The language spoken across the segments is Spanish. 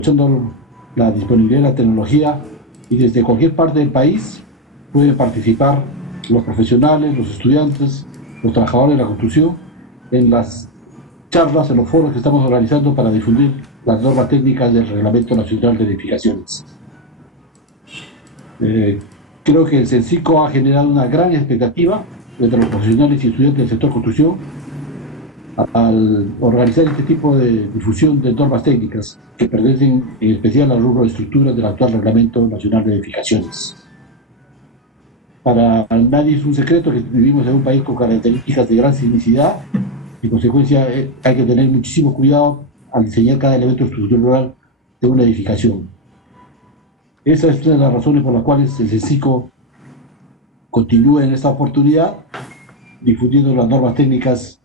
aprovechando la disponibilidad de la tecnología y desde cualquier parte del país pueden participar los profesionales, los estudiantes, los trabajadores de la construcción en las charlas, en los foros que estamos organizando para difundir las normas técnicas del Reglamento Nacional de Edificaciones. Creo que el CENCICO ha generado una gran expectativa entre los profesionales y estudiantes del sector construcción al organizar este tipo de difusión de normas técnicas que pertenecen en especial al rubro de estructuras del actual Reglamento Nacional de Edificaciones. Para nadie es un secreto que vivimos en un país con características de gran sismicidad y, en consecuencia, hay que tener muchísimo cuidado al diseñar cada elemento estructural de una edificación. Esa es una de las razones por las cuales el CENCICO continúa en esta oportunidad difundiendo las normas técnicas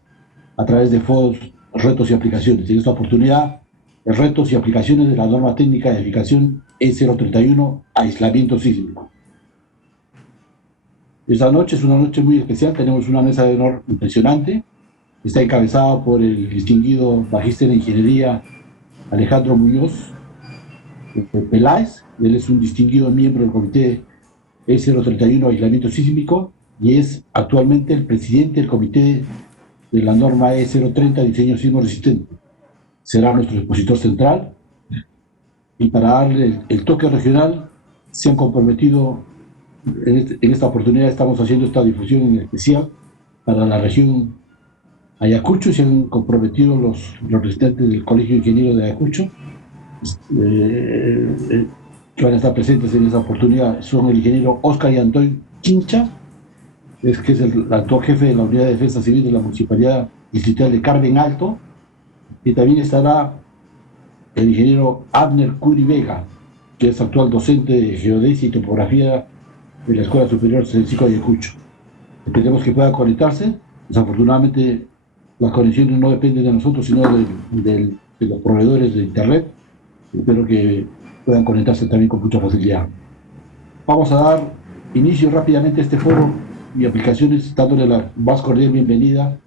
a través de foros, retos y aplicaciones. En esta oportunidad, retos y aplicaciones de la norma técnica de edificación E031, aislamiento sísmico. Esta noche es una noche muy especial, tenemos una mesa de honor impresionante, está encabezada por el distinguido magíster de ingeniería Alejandro Muñoz Peláez. Él es un distinguido miembro del comité E031 aislamiento sísmico y es actualmente el presidente del comité de la norma E030 diseño sismo resistente. Será nuestro expositor central y para darle el toque regional se han comprometido en esta oportunidad. Estamos haciendo esta difusión en especial para la región Ayacucho. Se han comprometido los representantes del Colegio de Ingenieros de Ayacucho que van a estar presentes en esta oportunidad. Son el ingeniero Oscar y Antoine Quincha, que es el actual jefe de la Unidad de Defensa Civil de la Municipalidad Distrital de Carmen Alto, y también estará el ingeniero Abner Curi Vega, que es actual docente de Geodesia y Topografía de la Escuela Superior CENCICO Ayacucho. Esperemos que pueda conectarse. Desafortunadamente, las conexiones no dependen de nosotros, sino de los proveedores de Internet. Espero que puedan conectarse también con mucha facilidad. Vamos a dar inicio rápidamente a este foro y aplicaciones, dándole la más cordial bienvenida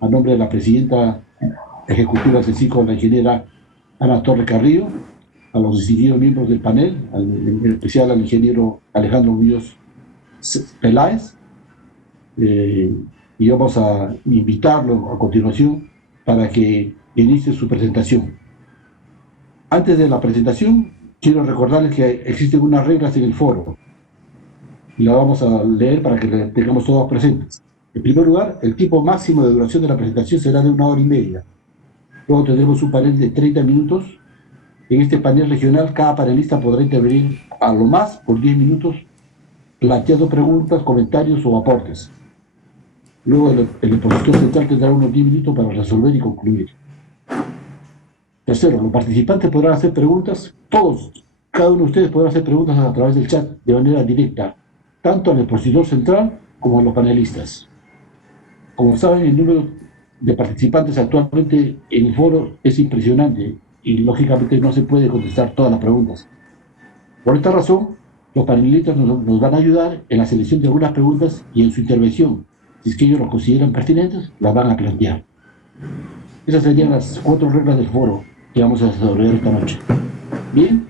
a nombre de la presidenta ejecutiva del CENCICO, la ingeniera Ana Torre Carrillo, a los distinguidos miembros del panel, en especial al ingeniero Alejandro Muñoz Peláez, y vamos a invitarlo a continuación para que inicie su presentación. Antes de la presentación, quiero recordarles que existen unas reglas en el foro y las vamos a leer para que las tengamos todas presentes. En primer lugar, el tiempo máximo de duración de la presentación será de 1 hora y media. Luego tendremos un panel de 30 minutos. En este panel regional, cada panelista podrá intervenir a lo más por 10 minutos, planteando preguntas, comentarios o aportes. Luego el expositor central tendrá unos 10 minutos para resolver y concluir. Tercero, los participantes podrán hacer preguntas, cada uno de ustedes podrá hacer preguntas a través del chat de manera directa, tanto al expositor central como a los panelistas. Como saben, el número de participantes actualmente en el foro es impresionante y lógicamente no se puede contestar todas las preguntas. Por esta razón, los panelistas nos van a ayudar en la selección de algunas preguntas y en su intervención, si es que ellos lo consideran pertinentes, las van a plantear. Esas serían las 4 reglas del foro que vamos a desarrollar esta noche. Bien,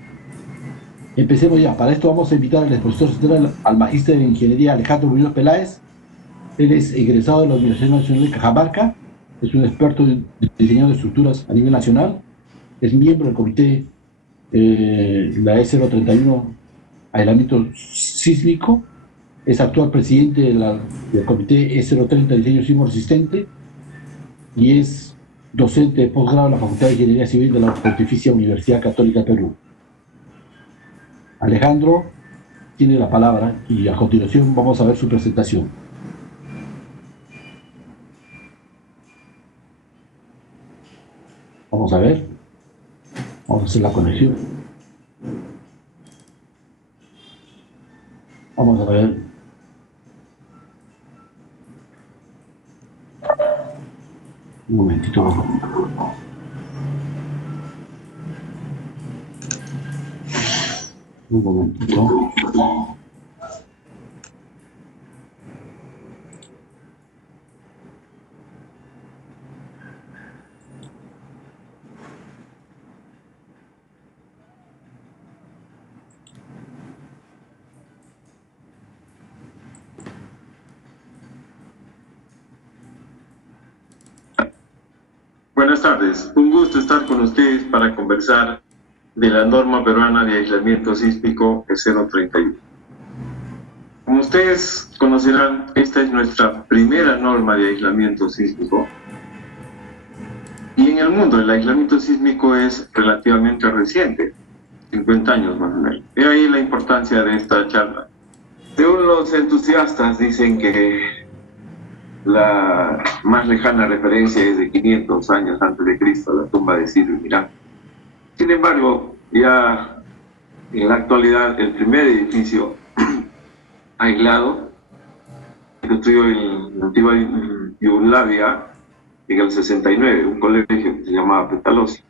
empecemos ya. Para esto vamos a invitar al expositor central, al magíster de Ingeniería Alejandro Muñoz Peláez. Él es egresado de la Universidad Nacional de Cajamarca, es un experto en diseño de estructuras a nivel nacional, es miembro del comité la E031 aislamiento sísmico, es actual presidente del comité E030 diseño sismo resistente y es docente de posgrado en la Facultad de Ingeniería Civil de la Pontificia Universidad Católica Perú. Alejandro tiene la palabra y a continuación vamos a ver su presentación. Vamos a ver, vamos a hacer la conexión. Vamos a ver. Un momentito. Un momentito. Buenas tardes, un gusto estar con ustedes para conversar de la norma peruana de aislamiento sísmico 031. Como ustedes conocerán, esta es nuestra primera norma de aislamiento sísmico. Y en el mundo el aislamiento sísmico es relativamente reciente, 50 años más o menos. De ahí la importancia de esta charla. Según los entusiastas dicen que la más lejana referencia es de 500 años antes de Cristo, la tumba de Ciro y Mirán. Sin embargo, ya en la actualidad el primer edificio aislado se construyó en la antigua Yugoslavia en el 69, un colegio que se llamaba Pestalozzi.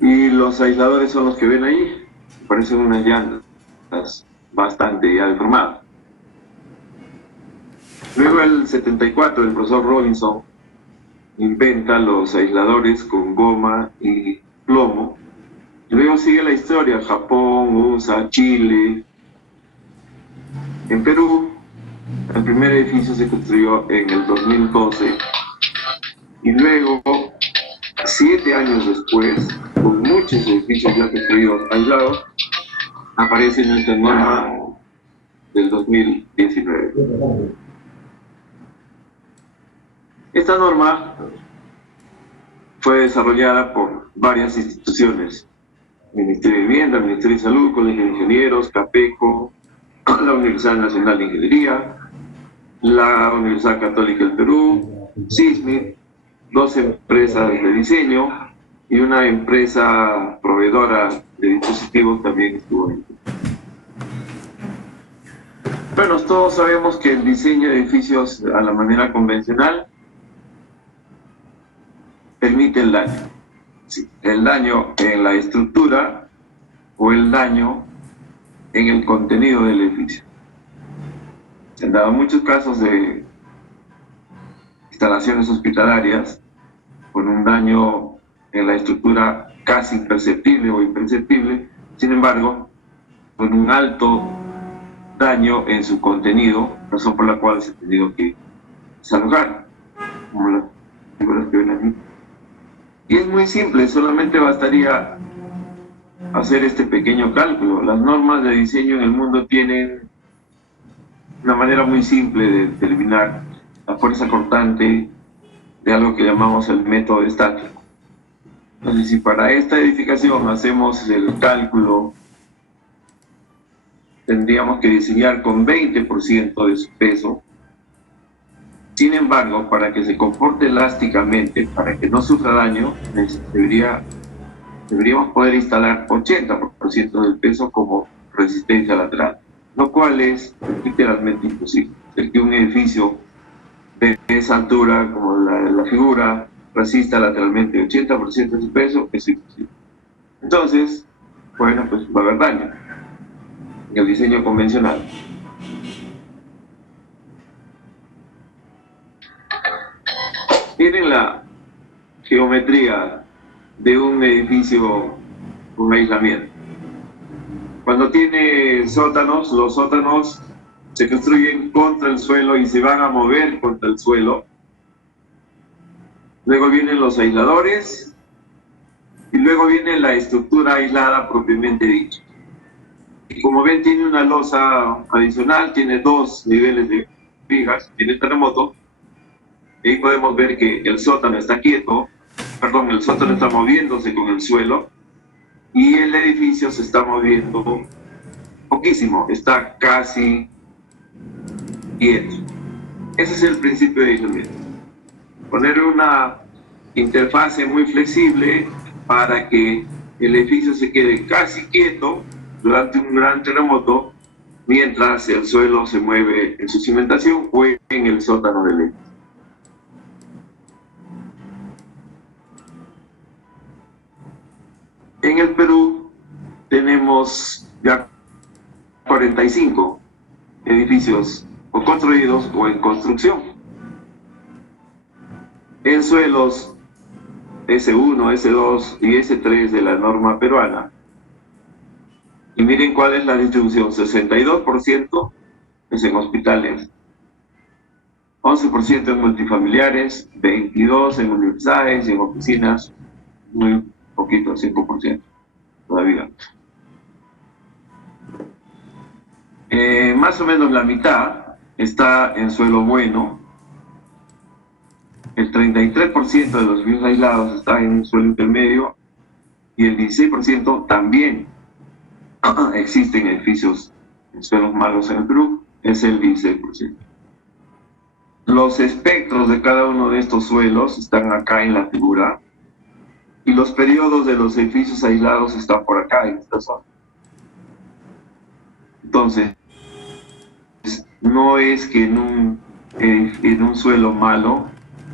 Y los aisladores son los que ven ahí, parecen unas llantas bastante ya deformadas. Luego el 74 el profesor Robinson inventa los aisladores con goma y plomo. Y luego sigue la historia, Japón, USA, Chile. En Perú, el primer edificio se construyó en el 2012 y luego, 7 años después, con muchos edificios ya construidos aislados, aparece nuestra norma del 2019. Esta norma fue desarrollada por varias instituciones, Ministerio de Vivienda, Ministerio de Salud, Colegio de Ingenieros, CAPECO, la Universidad Nacional de Ingeniería, la Universidad Católica del Perú, SISMIT, 2 empresas de diseño y una empresa proveedora de dispositivos también estuvo ahí. Bueno, todos sabemos que el diseño de edificios a la manera convencional permite el daño. Sí, el daño en la estructura o el daño en el contenido del edificio. Se han dado muchos casos de instalaciones hospitalarias con un daño en la estructura casi imperceptible o imperceptible, sin embargo, con un alto daño en su contenido, razón por la cual se ha tenido que desalojar, como las figuras que ven aquí. Y es muy simple, solamente bastaría hacer este pequeño cálculo. Las normas de diseño en el mundo tienen una manera muy simple de determinar la fuerza cortante de algo que llamamos el método estático. Entonces, si para esta edificación hacemos el cálculo, tendríamos que diseñar con 20% de su peso. Sin embargo, para que se comporte elásticamente, para que no sufra daño, deberíamos poder instalar 80% del peso como resistencia lateral, lo cual es literalmente imposible. El que un edificio de esa altura, como la figura, resista lateralmente 80% de su peso, es imposible. Entonces, bueno, pues va a haber daño en el diseño convencional. Miren la geometría de un edificio con aislamiento. Cuando tiene sótanos, los sótanos se construyen contra el suelo y se van a mover contra el suelo. Luego vienen los aisladores y luego viene la estructura aislada propiamente dicha. Y como ven, tiene una losa adicional, tiene 2 niveles de vigas, tiene terremoto. Y ahí podemos ver que el sótano está quieto, perdón, el sótano está moviéndose con el suelo y el edificio se está moviendo poquísimo, está casi quieto. Ese es el principio de aislamiento. Poner una interfase muy flexible para que el edificio se quede casi quieto durante un gran terremoto mientras el suelo se mueve en su cimentación o en el sótano del edificio. En el Perú tenemos ya 45 edificios o construidos o en construcción. En suelos S1, S2 y S3 de la norma peruana. Y miren cuál es la distribución, 62% es en hospitales, 11% en multifamiliares, 22% en universidades y en oficinas, muy poquito, 5% todavía. Más o menos la mitad está en suelo bueno, el 33% de los edificios aislados está en suelo intermedio y el 16% también existen edificios en suelos malos en el Perú, es el 16%. Los espectros de cada uno de estos suelos están acá en la figura y los periodos de los edificios aislados están por acá en esta zona. Entonces, no es que en un suelo malo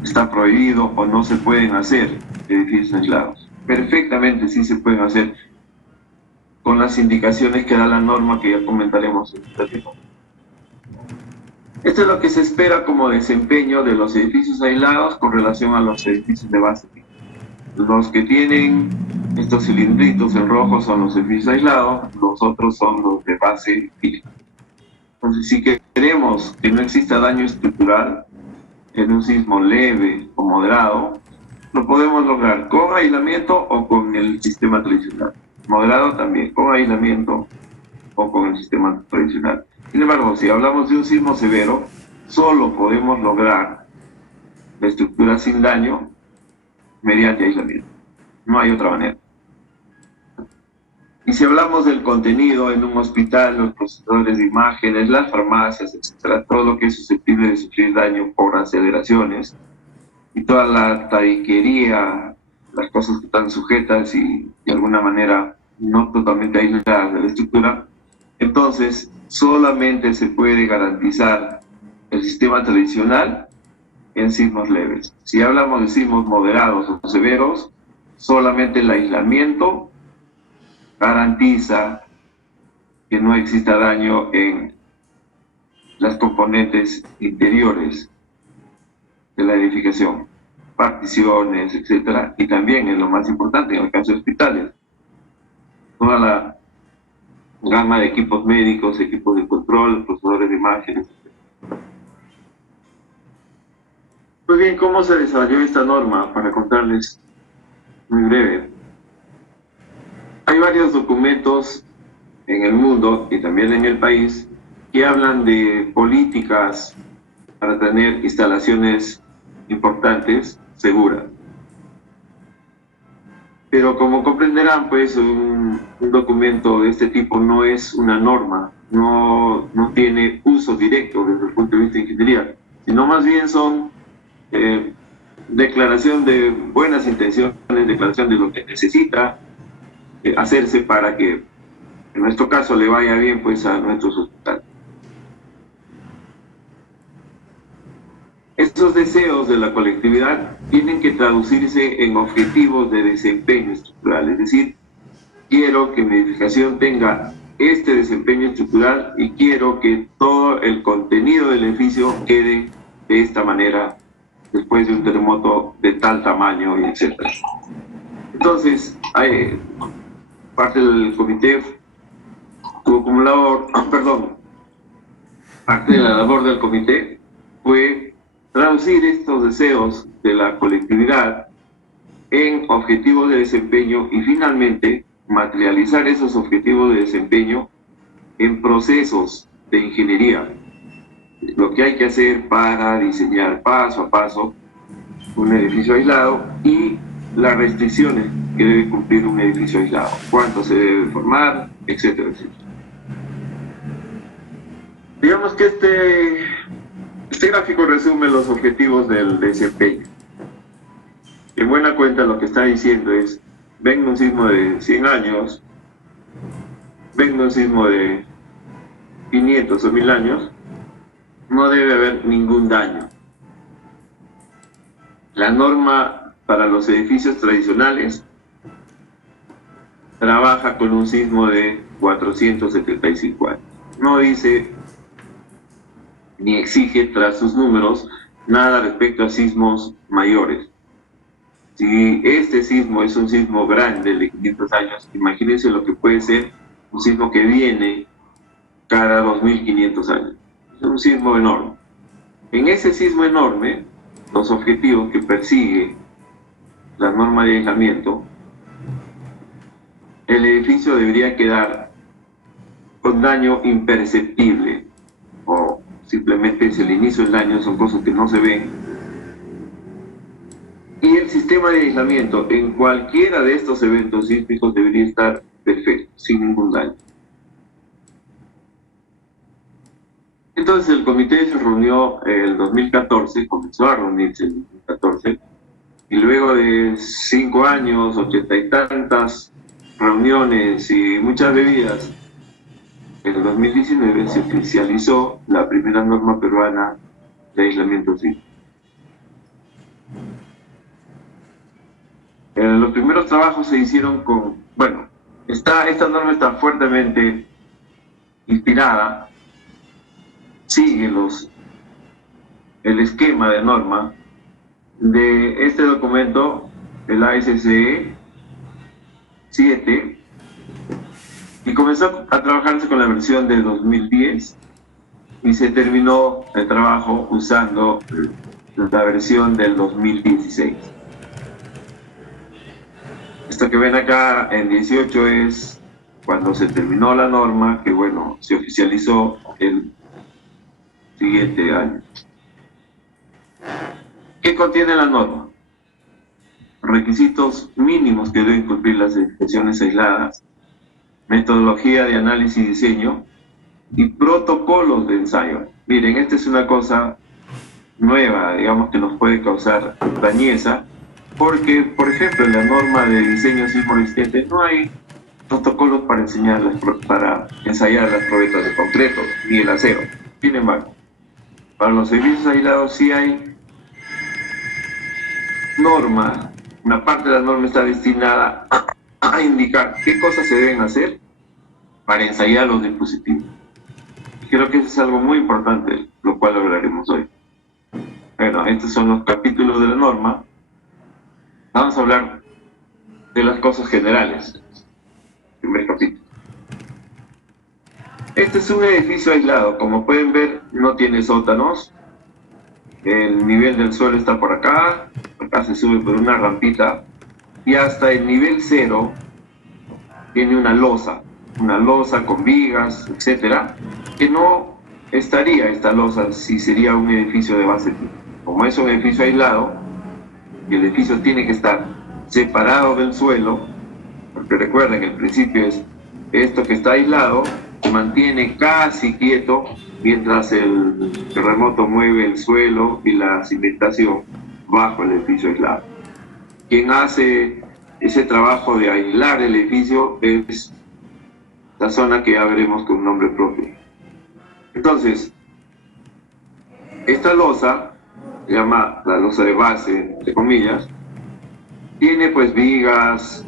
está prohibido o no se pueden hacer edificios aislados. Perfectamente sí se pueden hacer con las indicaciones que da la norma que ya comentaremos en este tiempo. Esto es lo que se espera como desempeño de los edificios aislados con relación a los edificios de base. Los que tienen estos cilindritos en rojo son los edificios aislados, los otros son los de base fija. Entonces, si queremos que no exista daño estructural en un sismo leve o moderado, lo podemos lograr con aislamiento o con el sistema tradicional. Moderado también, con aislamiento o con el sistema tradicional. Sin embargo, si hablamos de un sismo severo, solo podemos lograr la estructura sin daño mediante aislamiento. No hay otra manera. Y si hablamos del contenido en un hospital, los procesadores de imágenes, las farmacias, etcétera, todo lo que es susceptible de sufrir daño por aceleraciones y toda la tabiquería, las cosas que están sujetas y de alguna manera no totalmente aisladas de la estructura, entonces solamente se puede garantizar el sistema tradicional en sismos leves. Si hablamos de sismos moderados o severos, solamente el aislamiento garantiza que no exista daño en las componentes interiores de la edificación, particiones, etcétera, y también, es lo más importante en el caso de hospitales, toda la gama de equipos médicos, equipos de control, procesadores de imágenes, etc. Muy bien, ¿cómo se desarrolló esta norma? Para contarles muy breve. Hay varios documentos en el mundo y también en el país que hablan de políticas para tener instalaciones importantes, seguras. Pero como comprenderán, pues un documento de este tipo no es una norma, no tiene uso directo desde el punto de vista de ingeniería, sino más bien son declaración de buenas intenciones, declaración de lo que necesita hacerse para que en nuestro caso le vaya bien pues a nuestros hospitales. Estos deseos de la colectividad tienen que traducirse en objetivos de desempeño estructural, es decir, quiero que mi edificación tenga este desempeño estructural y quiero que todo el contenido del edificio quede de esta manera después de un terremoto de tal tamaño, etc. Entonces, parte del comité tuvo como labor, parte de la labor del comité fue traducir estos deseos de la colectividad en objetivos de desempeño y finalmente materializar esos objetivos de desempeño en procesos de ingeniería. Lo que hay que hacer para diseñar paso a paso un edificio aislado y las restricciones que debe cumplir un edificio aislado, cuánto se debe formar, etcétera, etcétera. Digamos que este gráfico resume los objetivos del desempeño. En buena cuenta lo que está diciendo es, ven un sismo de 100 años, ven un sismo de 500 o 1000 años, no debe haber ningún daño. La norma para los edificios tradicionales trabaja con un sismo de 475 años. No dice ni exige tras sus números nada respecto a sismos mayores. Si este sismo es un sismo grande de 500 años, imagínense lo que puede ser un sismo que viene cada 2500 años. Es un sismo enorme. En ese sismo enorme, los objetivos que persigue la norma de aislamiento, el edificio debería quedar con daño imperceptible, o simplemente es el inicio del daño, son cosas que no se ven. Y el sistema de aislamiento en cualquiera de estos eventos sísmicos debería estar perfecto, sin ningún daño. Entonces el comité se reunió el 2014, comenzó a reunirse en 2014, y luego de 5 años, 80 y tantas reuniones y muchas bebidas, en el 2019 se oficializó la primera norma peruana de aislamiento sísmico. Los primeros trabajos se hicieron con, bueno, esta norma está fuertemente inspirada, sigue el esquema de norma de este documento, el ASCE 7, y comenzó a trabajarse con la versión de 2010 y se terminó el trabajo usando la versión del 2016. Esto que ven acá en 18 es cuando se terminó la norma, que bueno, se oficializó el siguiente año. ¿Qué contiene la norma? Requisitos mínimos que deben cumplir las edificaciones aisladas, metodología de análisis y diseño y protocolos de ensayo. Miren, esta es una cosa nueva, digamos, que nos puede causar dañeza, porque, por ejemplo, en la norma de diseño sismo resistente no hay protocolos para ensayar las probetas de concreto ni el acero. Sin embargo, para los edificios aislados sí hay norma, una parte de la norma está destinada a indicar qué cosas se deben hacer para ensayar los dispositivos. Creo que eso es algo muy importante, lo cual hablaremos hoy. Bueno, estos son los capítulos de la norma. Vamos a hablar de las cosas generales. Primer capítulo. Este es un edificio aislado. Como pueden ver, no tiene sótanos. El nivel del suelo está por acá. Acá se sube por una rampita. Y hasta el nivel 0 tiene una losa con vigas, etcétera, que no estaría esta losa si sería un edificio de base. Como es un edificio aislado, y el edificio tiene que estar separado del suelo, porque recuerden, el principio es esto que está aislado, se mantiene casi quieto mientras el terremoto mueve el suelo y la cimentación bajo el edificio aislado. Quien hace ese trabajo de aislar el edificio es la zona que ya veremos con un nombre propio. Entonces, esta losa, se llama la losa de base, entre comillas, tiene pues vigas,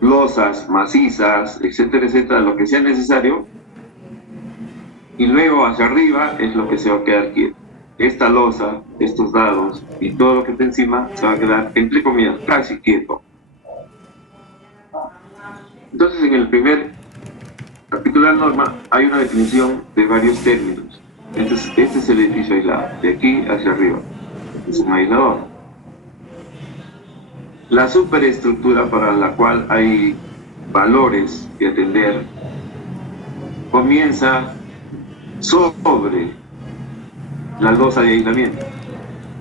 losas macizas, etcétera, etcétera, lo que sea necesario, y luego hacia arriba es lo que se va a quedar quieto. Esta losa, estos dados y todo lo que está encima se va a quedar, entre comillas, casi quieto. Entonces, en el primer capítulo de la norma hay una definición de varios términos. Este es el edificio aislado, de aquí hacia arriba. Es un aislador. La superestructura, para la cual hay valores que atender, comienza sobre la losa de aislamiento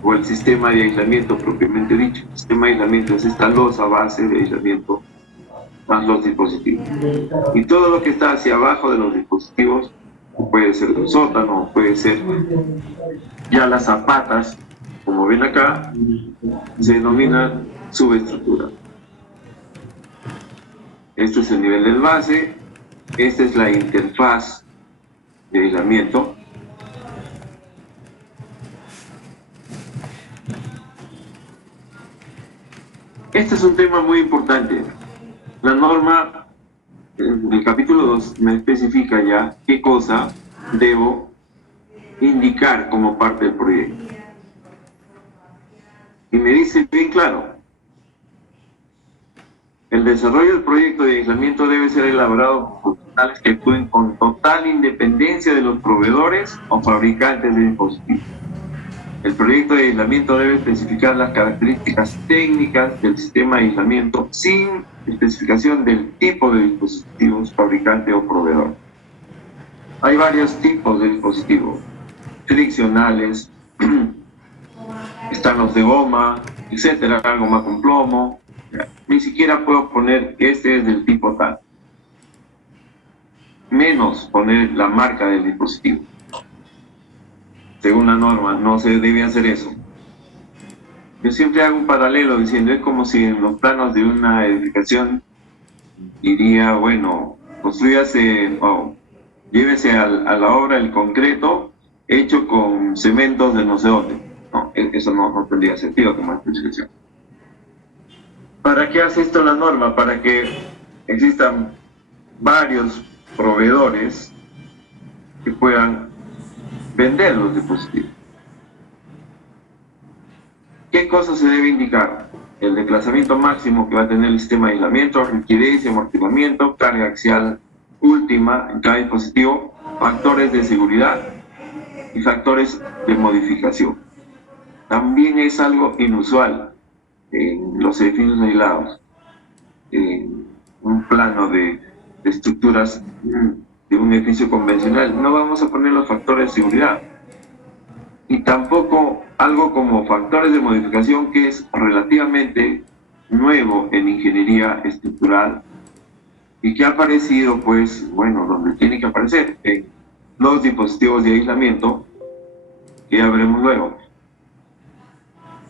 o el sistema de aislamiento propiamente dicho. El sistema de aislamiento es esta losa base de aislamiento más los dispositivos. Y todo lo que está hacia abajo de los dispositivos puede ser un sótano, puede ser ya las zapatas, como ven acá, se denomina subestructura. Este es el nivel del base, esta es la interfaz de aislamiento. Este es un tema muy importante. La norma, en el capítulo 2, me especifica ya qué cosa debo indicar como parte del proyecto. Y me dice bien claro, el desarrollo del proyecto de aislamiento debe ser elaborado profesionales que actúen con total independencia de los proveedores o fabricantes de dispositivos. El proyecto de aislamiento debe especificar las características técnicas del sistema de aislamiento sin especificación del tipo de dispositivos, fabricante o proveedor. Hay varios tipos de dispositivos, friccionales, están los de goma, etcétera, goma con plomo. Ni siquiera puedo poner este es del tipo tal, menos poner la marca del dispositivo. Según la norma, no se debe hacer eso. Yo siempre hago un paralelo diciendo, es como si en los planos de una edificación diría, bueno, construyase o llévese a la obra el concreto hecho con cementos de no sé dónde. No, eso no tendría sentido como especificación. ¿Para qué hace esto la norma? Para que existan varios proveedores que puedan vender los dispositivos. ¿Qué cosas se debe indicar? El desplazamiento máximo que va a tener el sistema de aislamiento, rigidez y amortiguamiento, carga axial última en cada dispositivo, factores de seguridad y factores de modificación. También es algo inusual en los edificios aislados, en un plano de estructuras de un edificio convencional. No vamos a poner los factores de seguridad y tampoco algo como factores de modificación, que es relativamente nuevo en ingeniería estructural y que ha aparecido, pues, bueno, donde tiene que aparecer, en los dispositivos de aislamiento, que ya veremos luego.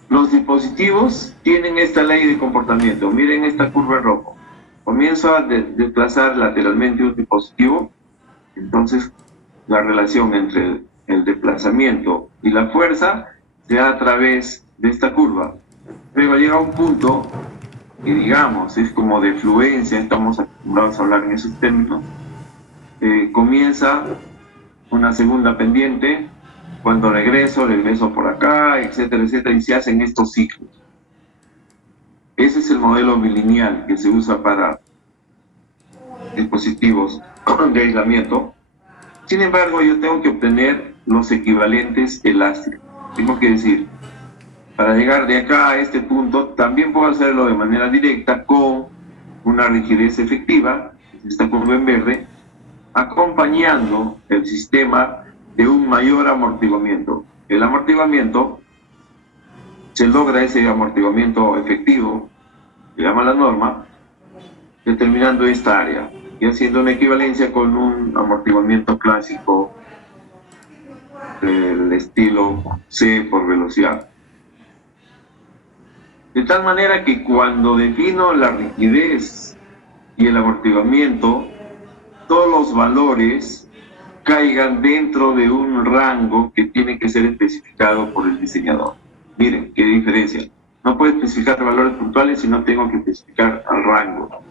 Los dispositivos tienen esta ley de comportamiento. Miren esta curva en rojo. Comienzo a desplazar lateralmente un dispositivo, entonces la relación entre el desplazamiento y la fuerza se da a través de esta curva. Luego llega un punto que, digamos, es como de fluencia, estamos acostumbrados a hablar en esos términos. Comienza una segunda pendiente, cuando regreso por acá, etcétera, etcétera, y se hacen estos ciclos. Ese es el modelo bilineal que se usa para dispositivos de aislamiento. Sin embargo, yo tengo que obtener los equivalentes elásticos. Tengo que decir, para llegar de acá a este punto, también puedo hacerlo de manera directa con una rigidez efectiva, esta curva en verde, acompañando el sistema de un mayor amortiguamiento. El amortiguamiento, se logra ese amortiguamiento efectivo, se llama la norma, determinando esta área y haciendo una equivalencia con un amortiguamiento clásico del estilo C por velocidad. De tal manera que cuando defino la rigidez y el amortiguamiento, todos los valores caigan dentro de un rango que tiene que ser especificado por el diseñador. Miren, qué diferencia. No puedo especificar valores puntuales si no tengo que especificar el rango.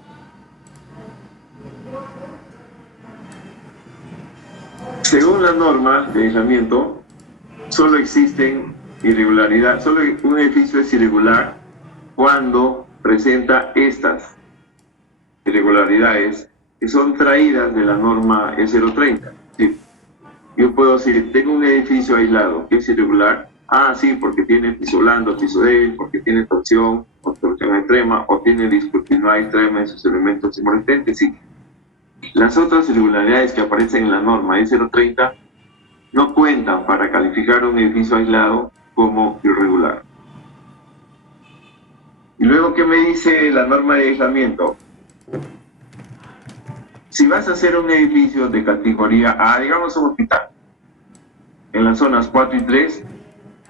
Según la norma de aislamiento, solo existen irregularidades, solo un edificio es irregular cuando presenta estas irregularidades que son traídas de la norma E030. Sí. Yo puedo decir, tengo un edificio aislado que es irregular. Ah, sí, porque tiene piso blando, piso débil, porque tiene torsión o torsión extrema, o tiene discontinuidad extrema en sus elementos inmortentes. Sí. Las otras irregularidades que aparecen en la norma E030 no cuentan para calificar un edificio aislado como irregular. Y luego, ¿qué me dice la norma de aislamiento? Si vas a hacer un edificio de categoría A, digamos un hospital, en las zonas 4 y 3,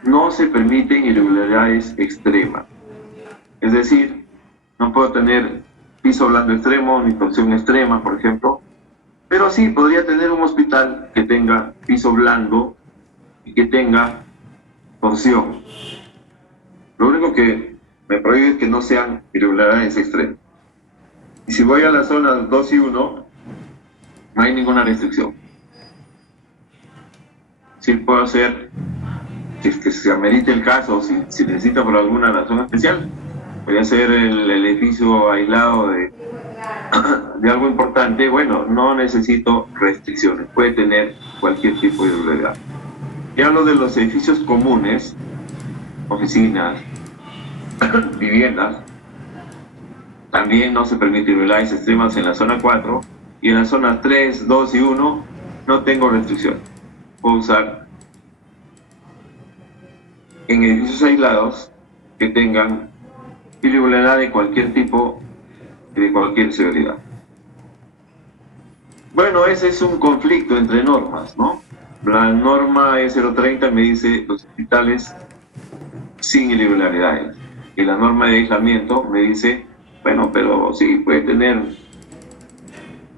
no se permiten irregularidades extremas. Es decir, no puedo tener piso blando extremo ni torsión extrema, por ejemplo, pero sí podría tener un hospital que tenga piso blando y que tenga torsión. Lo único que me prohíbe es que no sean irregularidades extremas. Y si voy a las zonas 2 y 1, no hay ninguna restricción. Sí puedo hacer, si es que se amerite el caso, si necesito por alguna razón especial, voy a hacer el edificio aislado de algo importante, bueno, no necesito restricciones, puede tener cualquier tipo de irregularidad. Y hablo de los edificios comunes, oficinas, viviendas, también no se permite irregularidades extremas en la zona 4, y en la zona 3, 2 y 1 no tengo restricciones. Puedo usar en edificios aislados que tengan irregularidad de cualquier tipo y de cualquier severidad. Bueno, ese es un conflicto entre normas, ¿no? La norma E030 me dice los hospitales sin irregularidades, y la norma de aislamiento me dice, bueno, pero sí, puede tener,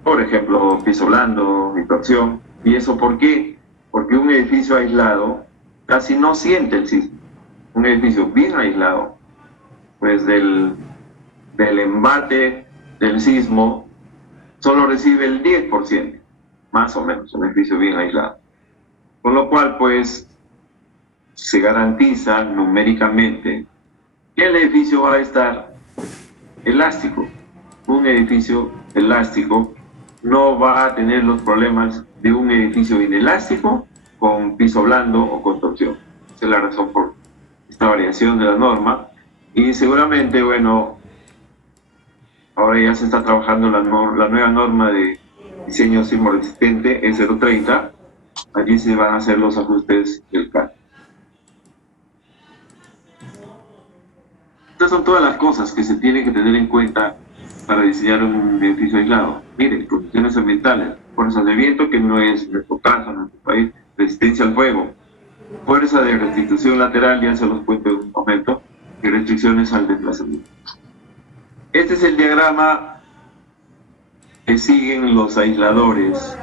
por ejemplo, piso blando, habitación. ¿Y eso por qué? Porque un edificio aislado casi no siente el sismo. Un edificio bien aislado, pues del embate del sismo solo recibe el 10%, más o menos, un edificio bien aislado. Con lo cual, pues, se garantiza numéricamente que el edificio va a estar elástico. Un edificio elástico no va a tener los problemas de un edificio inelástico con piso blando o con torsión. Esa es la razón por esta variación de la norma. Y seguramente, bueno, ahora ya se está trabajando la nueva norma de diseño sismo resistente E030. Allí se van a hacer los ajustes del CAD. Estas son todas las cosas que se tienen que tener en cuenta para diseñar un edificio aislado. Miren, condiciones ambientales, fuerzas de viento, que no es nuestro caso en nuestro país, resistencia al fuego, fuerza de restitución lateral, ya se los cuento en un momento, y restricciones al desplazamiento. Este es el diagrama que siguen los aisladores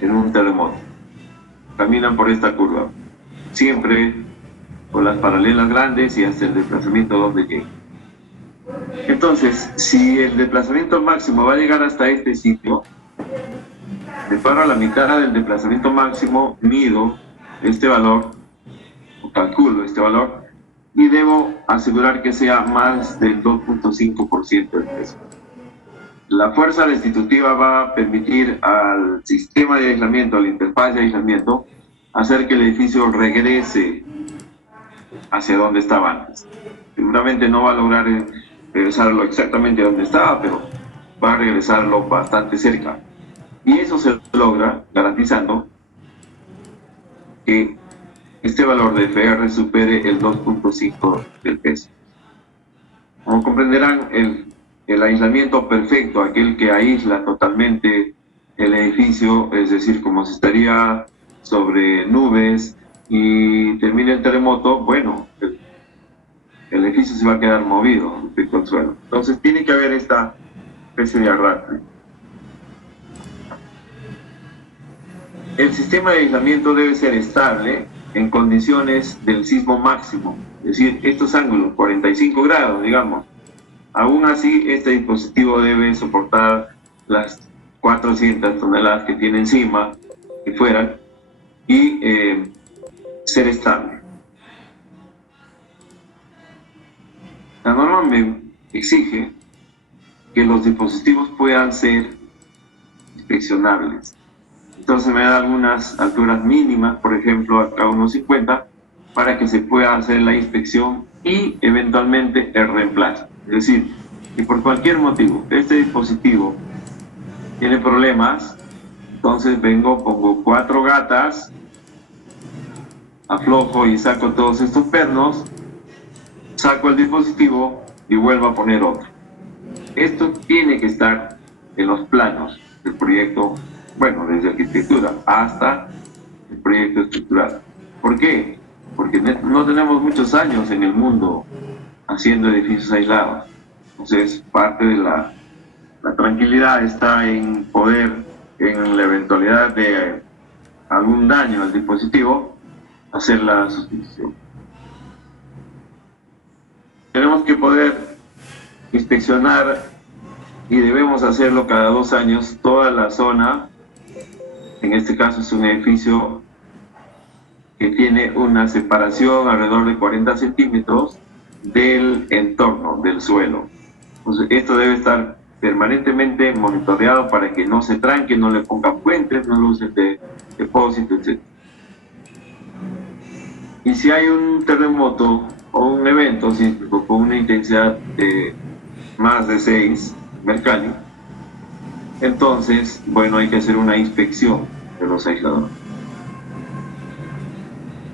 en un terremoto. Caminan por esta curva, siempre con las paralelas grandes y hasta el desplazamiento donde llegue. Entonces, si el desplazamiento máximo va a llegar hasta este sitio, me paro a la mitad del desplazamiento máximo, mido este valor, o calculo este valor, y debo asegurar que sea más del 2.5% del peso. La fuerza restitutiva va a permitir al sistema de aislamiento, a la interfaz de aislamiento, hacer que el edificio regrese hacia donde estaba antes. Seguramente no va a lograr regresarlo exactamente donde estaba, pero va a regresarlo bastante cerca. Y eso se logra garantizando que este valor de FR supere el 2.5 del peso. Como comprenderán, el aislamiento perfecto, aquel que aísla totalmente el edificio, es decir, como si estaría sobre nubes y termina el terremoto, bueno, el edificio se va a quedar movido respecto al suelo. Entonces tiene que haber esta especie de arrastre. El sistema de aislamiento debe ser estable en condiciones del sismo máximo, es decir, estos ángulos, 45 grados, digamos. Aún así, este dispositivo debe soportar las 400 toneladas que tiene encima, que fueran, y ser estable. La norma me exige que los dispositivos puedan ser inspeccionables. Entonces me da algunas alturas mínimas, por ejemplo, acá 1.50, para que se pueda hacer la inspección y eventualmente el reemplazo. Es decir, si por cualquier motivo este dispositivo tiene problemas, entonces vengo, pongo 4 gatas, aflojo y saco todos estos pernos, saco el dispositivo y vuelvo a poner otro. Esto tiene que estar en los planos del proyecto, bueno, desde arquitectura hasta el proyecto estructural. ¿Por qué? Porque no tenemos muchos años en el mundo haciendo edificios aislados. Entonces, parte de la tranquilidad está en poder, en la eventualidad de algún daño al dispositivo, hacer la sustitución. Tenemos que poder inspeccionar, y debemos hacerlo cada 2 años, toda la zona. En este caso es un edificio que tiene una separación alrededor de 40 centímetros del entorno, del suelo. Entonces, esto debe estar permanentemente monitoreado para que no se tranque, no le pongan puentes, no lo usen de depósito, etc. Y si hay un terremoto o un evento sísmico con una intensidad de más de 6 Mercalli, entonces, bueno, hay que hacer una inspección de los aisladores.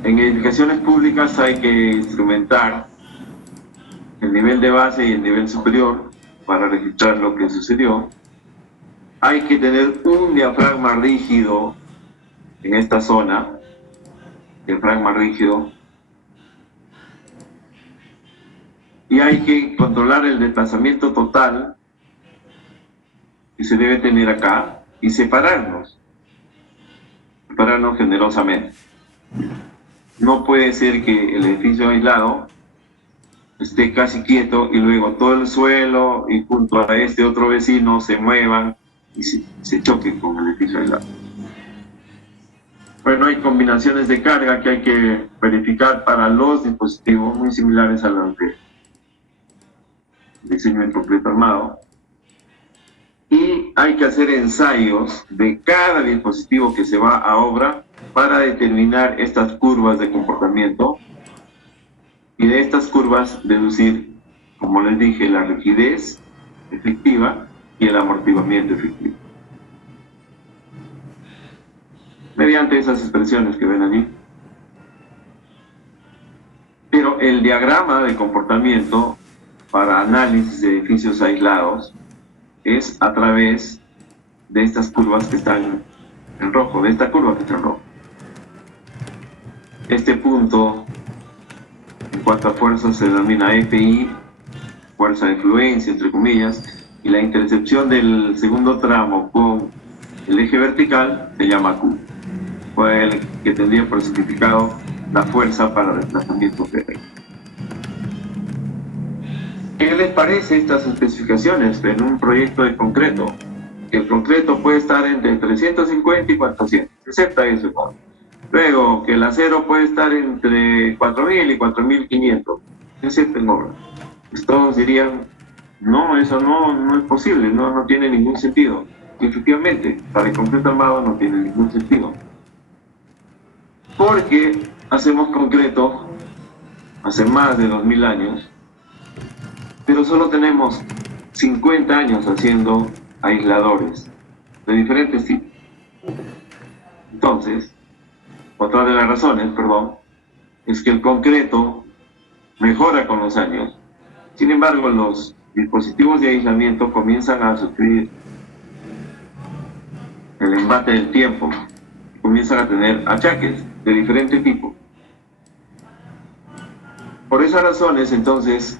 En edificaciones públicas hay que instrumentar el nivel de base y el nivel superior para registrar lo que sucedió. Hay que tener un diafragma rígido en esta zona, diafragma rígido, y hay que controlar el desplazamiento total que se debe tener acá y separarnos generosamente. No puede ser que el edificio aislado esté casi quieto y luego todo el suelo y junto a este otro vecino se muevan y se choquen con el edificio aislado. Bueno, hay combinaciones de carga que hay que verificar para los dispositivos muy similares a los de diseño en concreto armado. Y hay que hacer ensayos de cada dispositivo que se va a obra para determinar estas curvas de comportamiento y de estas curvas deducir, como les dije, la rigidez efectiva y el amortiguamiento efectivo. Mediante esas expresiones que ven allí. Pero el diagrama de comportamiento para análisis de edificios aislados es a través de estas curvas que están en rojo, de esta curva que está en rojo. Este punto, en cuanto a fuerza, se denomina FI, fuerza de influencia, entre comillas, y la intercepción del segundo tramo con el eje vertical se llama Q. Fue el que tendría por significado la fuerza para desplazamiento terreno. ¿Qué les parece estas especificaciones en un proyecto de concreto? El concreto puede estar entre 350 y 400, acepta eso. Luego, que el acero puede estar entre 4.000 y 4.500, acepta en obra. Pues todos dirían, no, eso no es posible, no tiene ningún sentido. Y efectivamente, para el concreto armado no tiene ningún sentido. Porque hacemos concreto hace más de 2000 años, pero solo tenemos 50 años haciendo aisladores de diferentes tipos. Entonces, otra de las razones, es que el concreto mejora con los años. Sin embargo, los dispositivos de aislamiento comienzan a sufrir el embate del tiempo, comienzan a tener achaques de diferente tipo. Por esas razones, entonces,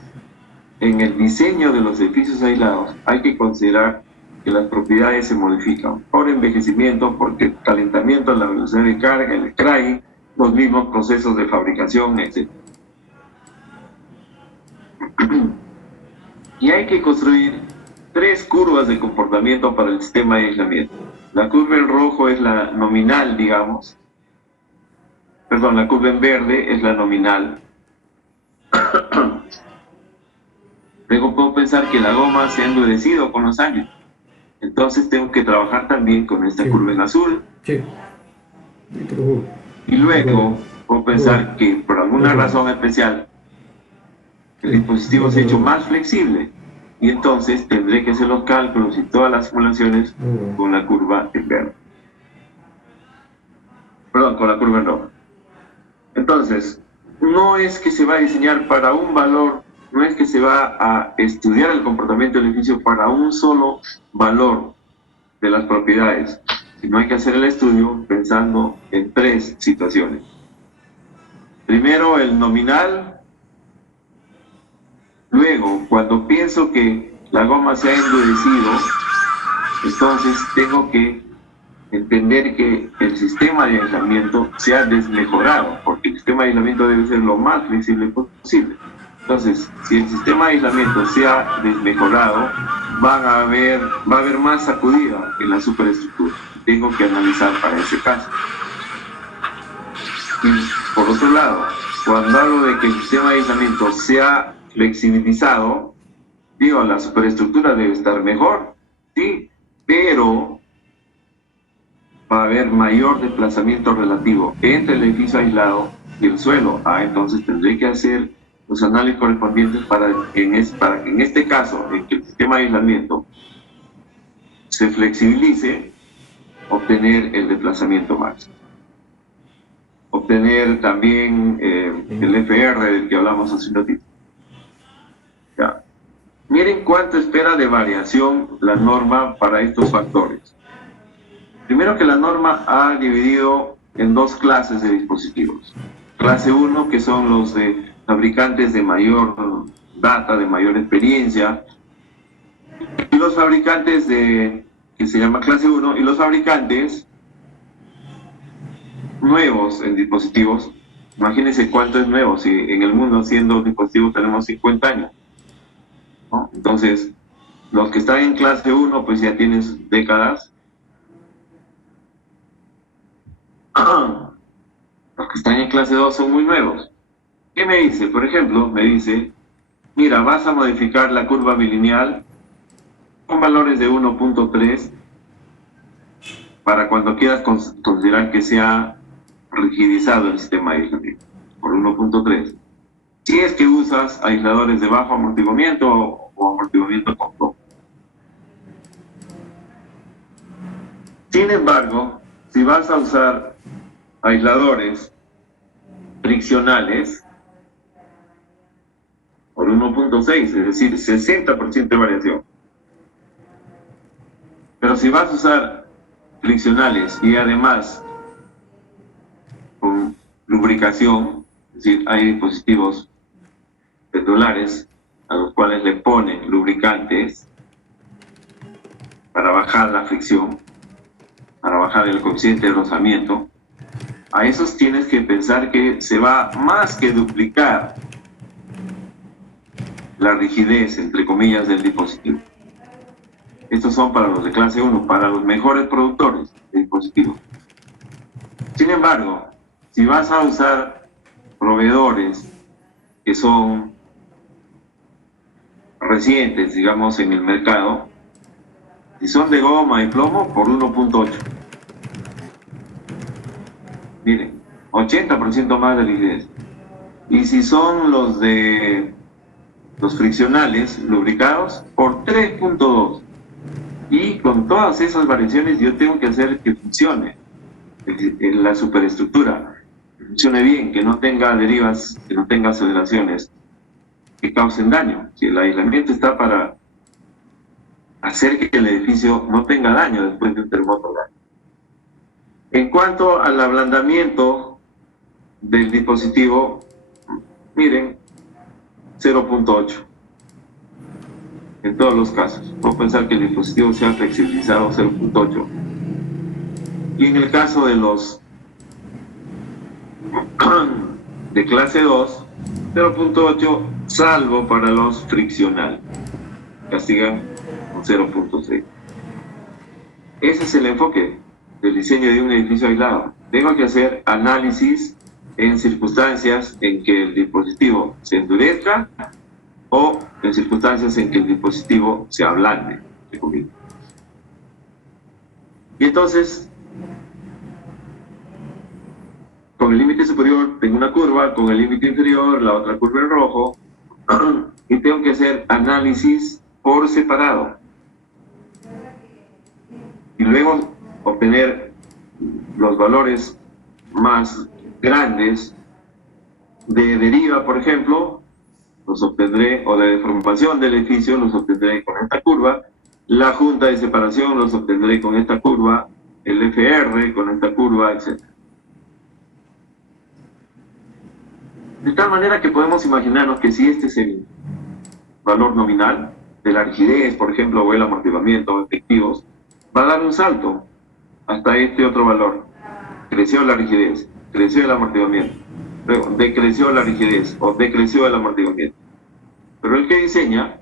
en el diseño de los edificios aislados hay que considerar que las propiedades se modifican por envejecimiento, por calentamiento, la velocidad de carga, el CRAI, los mismos procesos de fabricación, etc. Y hay que construir 3 curvas de comportamiento para el sistema de aislamiento. La curva en rojo es la nominal, digamos. Perdón, la curva en verde es la nominal. Luego puedo pensar que la goma se ha endurecido con los años. Entonces tengo que trabajar también con esta curva en azul. Y luego puedo pensar que por alguna razón especial el dispositivo se ha hecho más flexible. Y entonces tendré que hacer los cálculos y todas las simulaciones con la curva en verde. Perdón, con la curva en rojo. Entonces, no es que se va a diseñar para un valor, no es que se va a estudiar el comportamiento del edificio para un solo valor de las propiedades, sino hay que hacer el estudio pensando en 3 situaciones. Primero, el nominal. Luego, cuando pienso que la goma se ha endurecido, entonces tengo que entender que el sistema de aislamiento se ha desmejorado, porque el sistema de aislamiento debe ser lo más flexible posible. Entonces, si el sistema de aislamiento se ha desmejorado, va a haber más sacudida en la superestructura. Tengo que analizar para ese caso. Y por otro lado, cuando hablo de que el sistema de aislamiento se ha flexibilizado, digo, la superestructura debe estar mejor, sí, pero va a haber mayor desplazamiento relativo entre el edificio aislado y el suelo. Entonces tendré que hacer los análisis correspondientes para que en este caso, en que el sistema de aislamiento se flexibilice, obtener el desplazamiento máximo. Obtener también el FR del que hablamos hace un ratito. Ya. Miren cuánto espera de variación la norma para estos factores. Primero que la norma ha dividido en dos clases de dispositivos. Clase 1, que son los de fabricantes de mayor data, de mayor experiencia, y los fabricantes que se llama clase 1, y los fabricantes nuevos en dispositivos. Imagínense cuánto es nuevo, si en el mundo haciendo dispositivos tenemos 50 años, ¿no? Entonces, los que están en clase 1, pues ya tienen décadas. Los que están en clase 2 son muy nuevos. ¿Qué me dice? Por ejemplo, me dice, mira, vas a modificar la curva bilineal con valores de 1.3 para cuando quieras considerar que se ha rigidizado el sistema de aislamiento, por 1.3. Si es que usas aisladores de bajo amortiguamiento o amortiguamiento con flow. Sin embargo, si vas a usar aisladores friccionales por 1.6, es decir, 60% de variación. Pero si vas a usar friccionales y además con lubricación, es decir, hay dispositivos pendulares a los cuales le ponen lubricantes para bajar la fricción, para bajar el coeficiente de rozamiento, a esos tienes que pensar que se va más que duplicar la rigidez, entre comillas, del dispositivo. Estos son para los de clase 1, para los mejores productores de dispositivos. Sin embargo, si vas a usar proveedores que son recientes, digamos, en el mercado, si son de goma y plomo, por 1.8. Miren, 80% más de rigidez. Y si son los friccionales lubricados, por 3.2. Y con todas esas variaciones yo tengo que hacer que funcione en la superestructura, que funcione bien, que no tenga derivas, que no tenga aceleraciones que causen daño. Si el aislamiento está para hacer que el edificio no tenga daño después de un terremoto. En cuanto al ablandamiento del dispositivo, miren, 0.8 en todos los casos. Puedo pensar que el dispositivo se ha flexibilizado 0.8. Y en el caso de los de clase 2, 0.8, salvo para los friccionales. Castigan con 0.6. Ese es el enfoque del diseño de un edificio aislado. Tengo que hacer análisis en circunstancias en que el dispositivo se endurezca o en circunstancias en que el dispositivo se ablande. Y entonces, con el límite superior tengo una curva, con el límite inferior la otra curva en rojo, y tengo que hacer análisis por separado. Y luego obtener los valores más grandes de deriva, por ejemplo, los obtendré, o de deformación del edificio, los obtendré con esta curva. La junta de separación los obtendré con esta curva, el FR con esta curva, etc. De tal manera que podemos imaginarnos que si este es el valor nominal de la rigidez, por ejemplo, o el amortiguamiento efectivos, va a dar un salto hasta este otro valor. Creció la rigidez, creció el amortiguamiento, luego decreció la rigidez o decreció el amortiguamiento. Pero el que diseña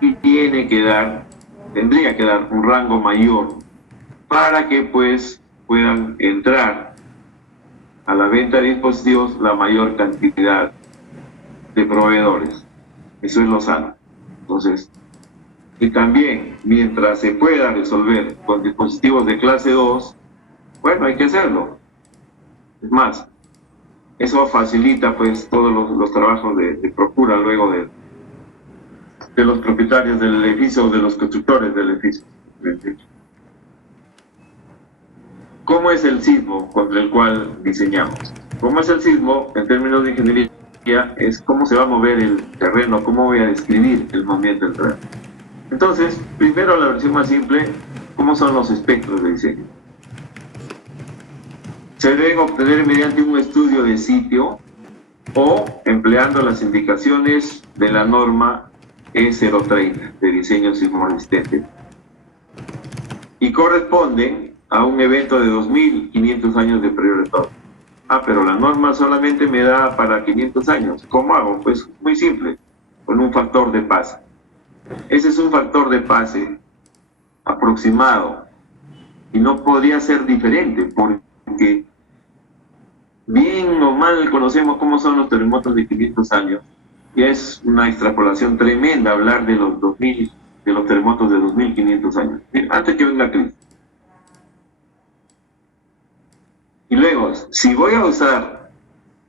tendría que dar un rango mayor para que pues puedan entrar a la venta de dispositivos la mayor cantidad de proveedores. Eso es lo sano. Entonces, Y también, mientras se pueda resolver con dispositivos de clase 2, bueno, hay que hacerlo. Es más, eso facilita pues todos los trabajos de procura luego de los propietarios del edificio o de los constructores del edificio. ¿Cómo es el sismo contra el cual diseñamos? ¿Cómo es el sismo en términos de ingeniería? Es cómo se va a mover el terreno, cómo voy a describir el movimiento del terreno. Entonces, primero la versión más simple, ¿cómo son los espectros de diseño? Se deben obtener mediante un estudio de sitio o empleando las indicaciones de la norma E030 de diseño sismo resistente y corresponden a un evento de 2500 años de periodo de retorno. Pero la norma solamente me da para 500 años. ¿Cómo hago? Pues muy simple, con un factor de pase. Ese es un factor de pase aproximado y no podría ser diferente porque bien o mal conocemos cómo son los terremotos de 500 años y es una extrapolación tremenda hablar de los 2000, de los terremotos de 2500 años, antes que venga la crisis. Y luego, si voy a usar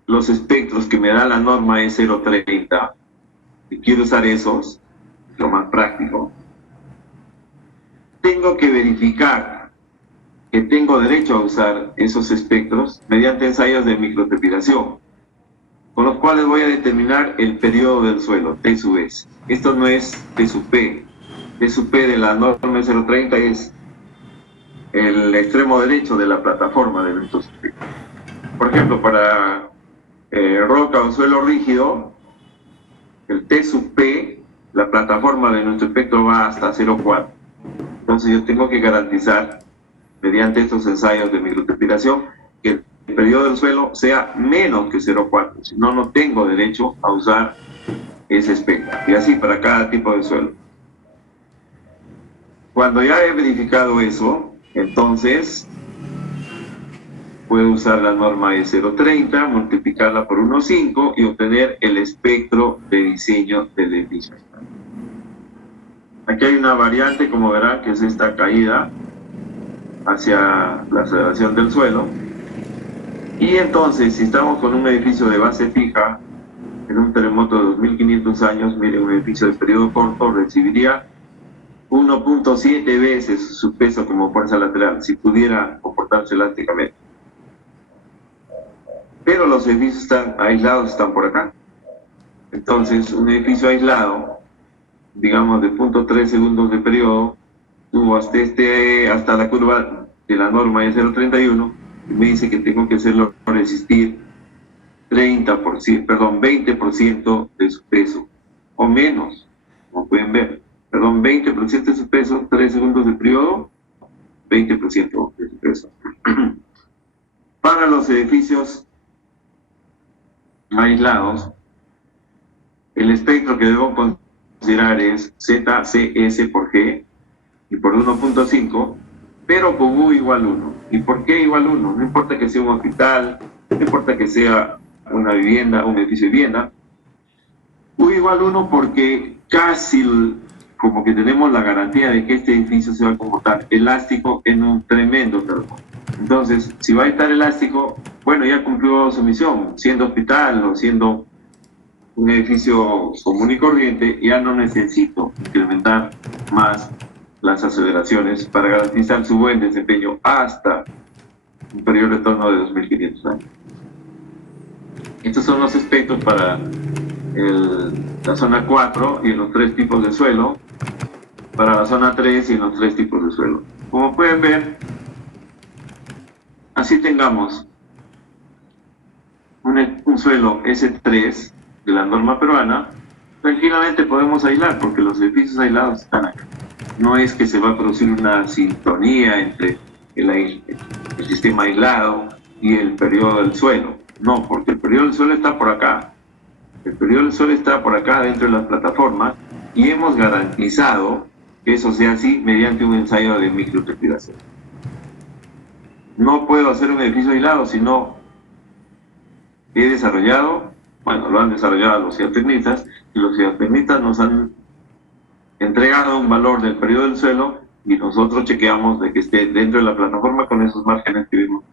los espectros que me da la norma E030, y quiero usar esos, lo más práctico, tengo que verificar que tengo derecho a usar esos espectros mediante ensayos de microtrepidación, con los cuales voy a determinar el periodo del suelo, T sub S. Esto no es T sub P. T sub P de la norma E030 es el extremo derecho de la plataforma de nuestro espectro. Por ejemplo, para roca o suelo rígido, el T sub P, la plataforma de nuestro espectro va hasta 0,4. Entonces yo tengo que garantizar, mediante estos ensayos de microtrepidación, que el periodo del suelo sea menos que 0,4. Si no, no tengo derecho a usar ese espectro. Y así para cada tipo de suelo. Cuando ya he verificado eso, entonces puedo usar la norma E030, multiplicarla por 1,5 y obtener el espectro de diseño del edificio. Aquí hay una variante, como verán, que es esta caída hacia la aceleración del suelo. Y entonces, si estamos con un edificio de base fija, en un terremoto de 2500 años, miren, un edificio de periodo corto recibiría 1.7 veces su peso como fuerza lateral, si pudiera comportarse elásticamente. Pero los edificios están aislados, están por acá. Entonces, un edificio aislado, digamos de 0.3 segundos de periodo, tuvo hasta la curva de la norma E031, y me dice que tengo que hacerlo resistir 20% de su peso, o menos, como pueden ver. 20% de su peso, 3 segundos de periodo, 20% de su peso. Para los edificios aislados, el espectro que debo considerar es ZCS por G y por 1.5, pero con U igual 1. ¿Y por qué igual 1? No importa que sea un hospital, no importa que sea una vivienda, un edificio de vivienda. U igual 1 porque casi como que tenemos la garantía de que este edificio se va a comportar elástico en un tremendo terremoto. Entonces, si va a estar elástico, bueno, ya cumplió su misión, siendo hospital o siendo un edificio común y corriente, ya no necesito incrementar más las aceleraciones para garantizar su buen desempeño hasta un periodo de retorno de 2500 años. Estos son los espectros para la zona 4 y en los 3 tipos de suelo, para la zona 3 y en los 3 tipos de suelo. Como pueden ver, así tengamos un suelo S3 de la norma peruana, tranquilamente podemos aislar, porque los edificios aislados están acá. No es que se va a producir una sintonía entre el sistema aislado y el periodo del suelo. No, porque el periodo del suelo está por acá. El periodo del suelo está por acá dentro de las plataformas y hemos garantizado que eso sea así mediante un ensayo de microtrepidación. No puedo hacer un edificio aislado si no he desarrollado, bueno, lo han desarrollado los geotecnistas, y los geotecnistas nos han entregado un valor del periodo del suelo y nosotros chequeamos de que esté dentro de la plataforma con esos márgenes que vimos.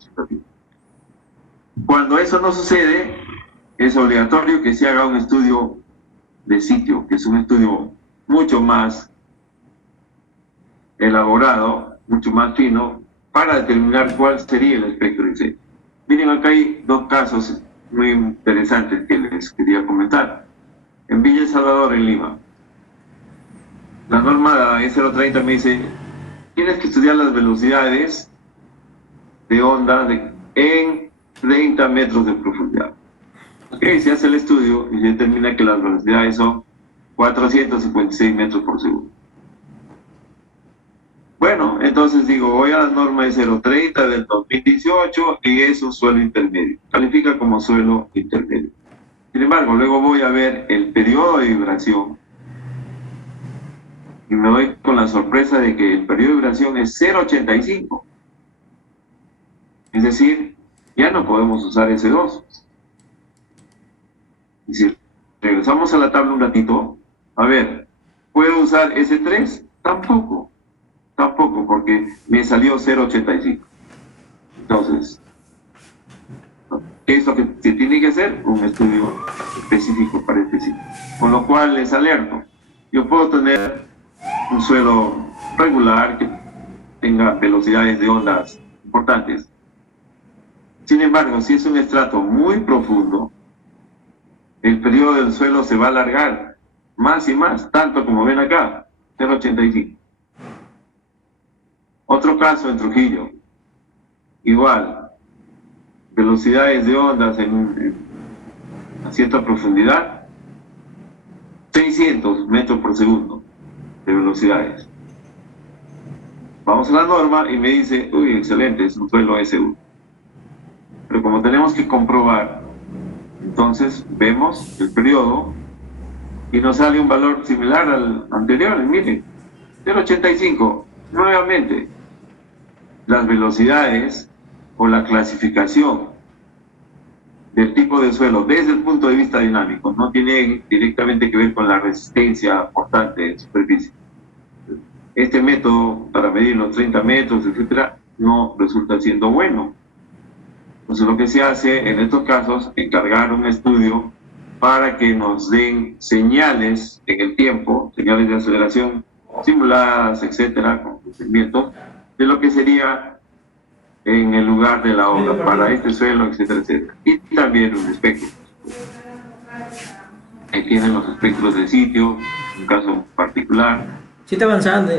Cuando eso no sucede, es obligatorio que se haga un estudio de sitio, que es un estudio mucho más elaborado, mucho más fino, para determinar cuál sería el espectro de incendio. Miren, acá hay dos casos muy interesantes que les quería comentar. En Villa El Salvador, en Lima, la norma E030 me dice, tienes que estudiar las velocidades de onda en 30 metros de profundidad. Ok, se hace el estudio y determina que las velocidades son 456 metros por segundo. Bueno, entonces digo, voy a la norma de 030 del 2018 y es un suelo intermedio. Califica como suelo intermedio. Sin embargo, luego voy a ver el periodo de vibración y me doy con la sorpresa de que el periodo de vibración es 0,85. Es decir, ya no podemos usar S2. Y si regresamos a la tabla un ratito, a ver, ¿puedo usar S3? Tampoco, porque me salió 0,85. Entonces, ¿qué es lo que se tiene que hacer? Un estudio específico para este sitio. Con lo cual les alerto, yo puedo tener un suelo regular que tenga velocidades de ondas importantes. Sin embargo, si es un estrato muy profundo, el periodo del suelo se va a alargar más y más, tanto como ven acá, 0,85. Otro caso en Trujillo, igual, velocidades de ondas a cierta profundidad, 600 metros por segundo de velocidades. Vamos a la norma y me dice, uy, excelente, es un suelo S1. Pero como tenemos que comprobar, entonces vemos el periodo y nos sale un valor similar al anterior. Miren, 0,85. Nuevamente, las velocidades o la clasificación del tipo de suelo desde el punto de vista dinámico no tiene directamente que ver con la resistencia portante en superficie. Este método para medir los 30 metros, etcétera, no resulta siendo bueno. Entonces lo que se hace en estos casos es encargar un estudio para que nos den señales en el tiempo, señales de aceleración simuladas, etcétera, con procedimientos, de lo que sería en el lugar de la obra para este suelo, etcétera, etcétera. Y también un espectro. Ahí tienen los espectros de sitio, un caso particular. Sí está avanzando.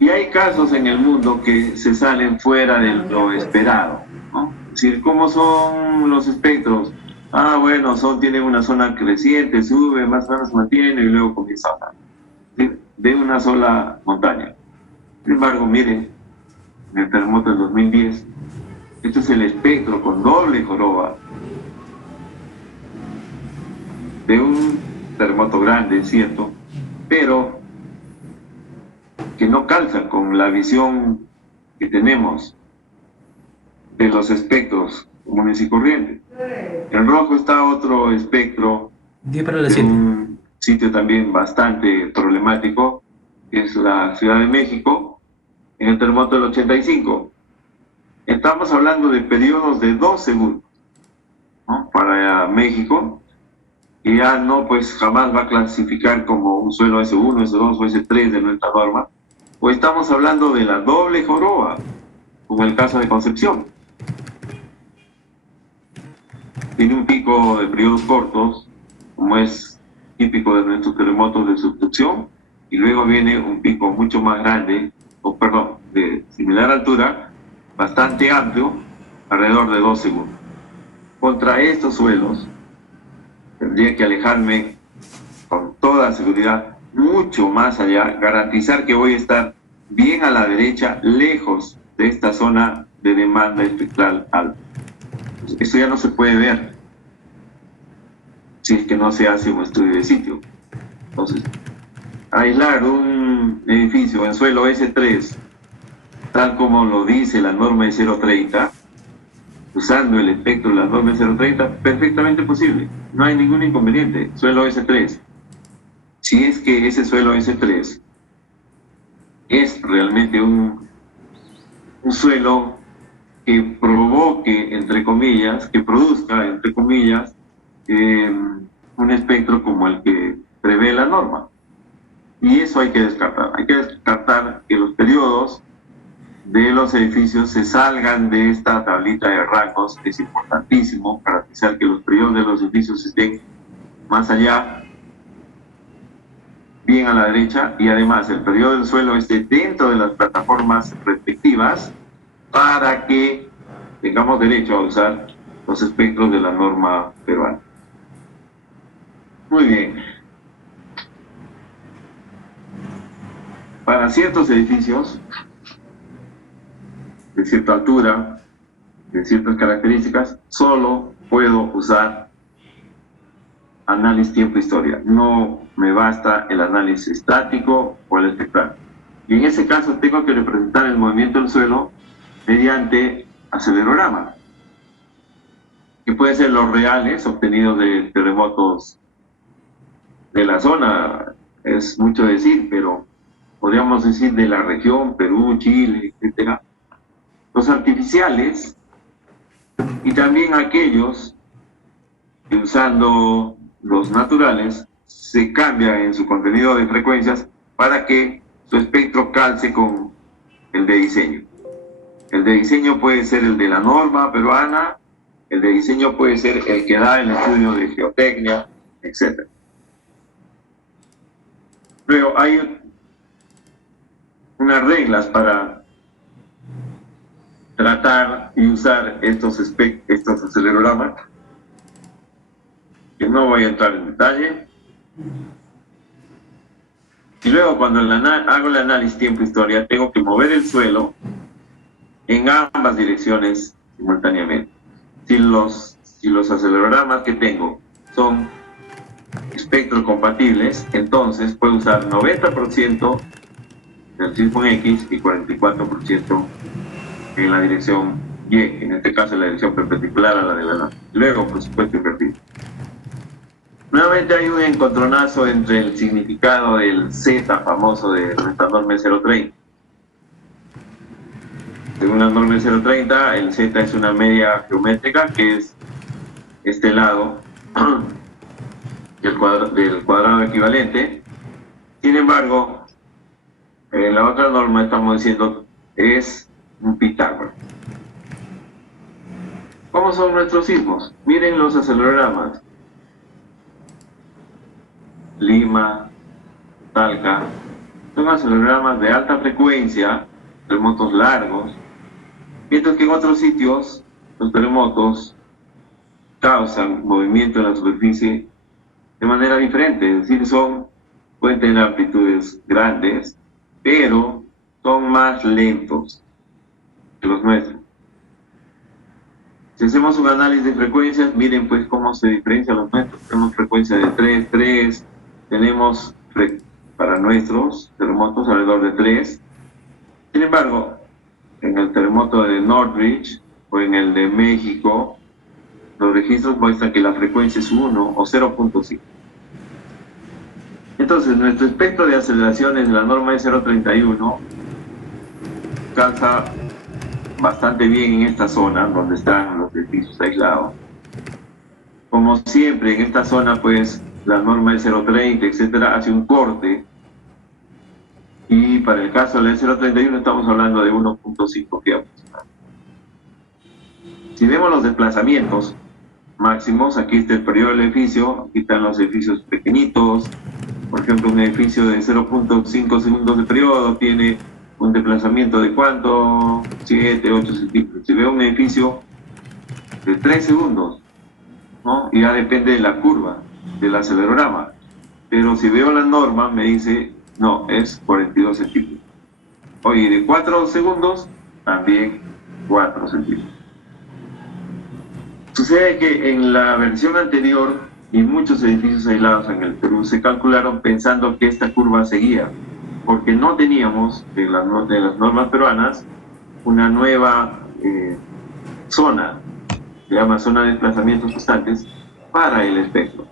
Y hay casos en el mundo que se salen fuera de lo esperado, ¿no? Es decir, ¿cómo son los espectros? Ah, bueno, tienen una zona creciente, sube, más o menos se mantiene y luego comienza a bajar, ¿sí? De una sola montaña. Sin embargo, miren, en el terremoto del 2010, este es el espectro con doble joroba de un terremoto grande, es cierto, pero que no calza con la visión que tenemos de los espectros comunes y corrientes. En rojo está otro espectro de un sitio también bastante problemático, que es la Ciudad de México, en el terremoto del 85. Estamos hablando de periodos de 2 segundos, ¿no? Para México, y ya no, pues jamás va a clasificar como un suelo S1, S2 o S3 de nuestra norma, o estamos hablando de la doble joroba, como el caso de Concepción. Tiene un pico de periodos cortos, como es típico de nuestros terremotos de subducción, y luego viene un pico mucho más grande, de similar altura, bastante amplio, alrededor de 2 segundos. Contra estos suelos, tendría que alejarme con toda seguridad, mucho más allá, garantizar que voy a estar bien a la derecha, lejos de esta zona de demanda espectral alta. Eso ya no se puede ver si es que no se hace un estudio de sitio. Entonces, aislar un edificio en suelo S3, tal como lo dice la norma de 030, usando el espectro de la norma de 030, perfectamente posible. No hay ningún inconveniente. Suelo S3. Si es que ese suelo S3 es realmente un suelo que provoque, entre comillas, que produzca, entre comillas, un espectro como el que prevé la norma. Y eso hay que descartar. Hay que descartar que los periodos de los edificios se salgan de esta tablita de rangos. Es importantísimo garantizar que los periodos de los edificios estén más allá, bien a la derecha, y además el periodo del suelo esté dentro de las plataformas respectivas para que tengamos derecho a usar los espectros de la norma peruana. Muy bien. Para ciertos edificios de cierta altura, de ciertas características, solo puedo usar análisis tiempo-historia. No me basta el análisis estático o el espectral. Y en ese caso tengo que representar el movimiento del suelo mediante acelerograma, que puede ser los reales obtenidos de terremotos de la zona. Es mucho decir, pero podríamos decir de la región, Perú, Chile, etcétera. Los artificiales y también aquellos que usando los naturales se cambia en su contenido de frecuencias para que su espectro calce con el de diseño. El de diseño puede ser el de la norma peruana, el de diseño puede ser el que da el estudio de geotecnia, etc. Pero hay unas reglas para tratar y usar estos acelerogramas, que no voy a entrar en detalle. Y luego cuando hago el análisis tiempo-historia, tengo que mover el suelo en ambas direcciones simultáneamente. Si los acelerogramas que tengo son espectrocompatibles, entonces puedo usar 90% del sismo en X y 44% en la dirección Y, en este caso la dirección perpendicular a la de la norma. Luego, por supuesto, invertido. Nuevamente hay un encontronazo entre el significado del Z famoso de nuestra norma 030. Según la norma 030, el Z es una media geométrica que es este lado del cuadrado equivalente. Sin embargo, en la otra norma estamos diciendo es un Pitágoras. ¿Cómo son nuestros sismos? Miren los acelerogramas. Lima, Talca, son acelerogramas de alta frecuencia, terremotos largos, mientras que en otros sitios los terremotos causan movimiento en la superficie de manera diferente, es decir, pueden tener amplitudes grandes, pero son más lentos que los nuestros. Si hacemos un análisis de frecuencias, miren pues cómo se diferencian los nuestros. Tenemos frecuencia de 3, tenemos para nuestros terremotos alrededor de 3. Sin embargo, en el terremoto de Northridge o en el de México, los registros muestran que la frecuencia es 1 o 0.5. Entonces, nuestro espectro de aceleraciones de la norma de 031 calza bastante bien en esta zona donde están los edificios aislados. Como siempre, en esta zona, pues, la norma de 030, etcétera, hace un corte. Y para el caso de la 031 estamos hablando de 1.5 G. Si vemos los desplazamientos máximos, aquí está el periodo del edificio, aquí están los edificios pequeñitos. Por ejemplo, un edificio de 0.5 segundos de periodo tiene un desplazamiento de ¿cuánto? 7, 8 centímetros. Si veo un edificio de 3 segundos, ¿no? Ya depende de la curva del acelerograma. Pero si veo la norma, me dice, no, es 42 centímetros. Oye, de 4 segundos, también 4 centímetros. Sucede que en la versión anterior y muchos edificios aislados en el Perú se calcularon pensando que esta curva seguía, porque no teníamos de las normas peruanas una nueva zona, se llama zona de desplazamientos constantes, para el espectro.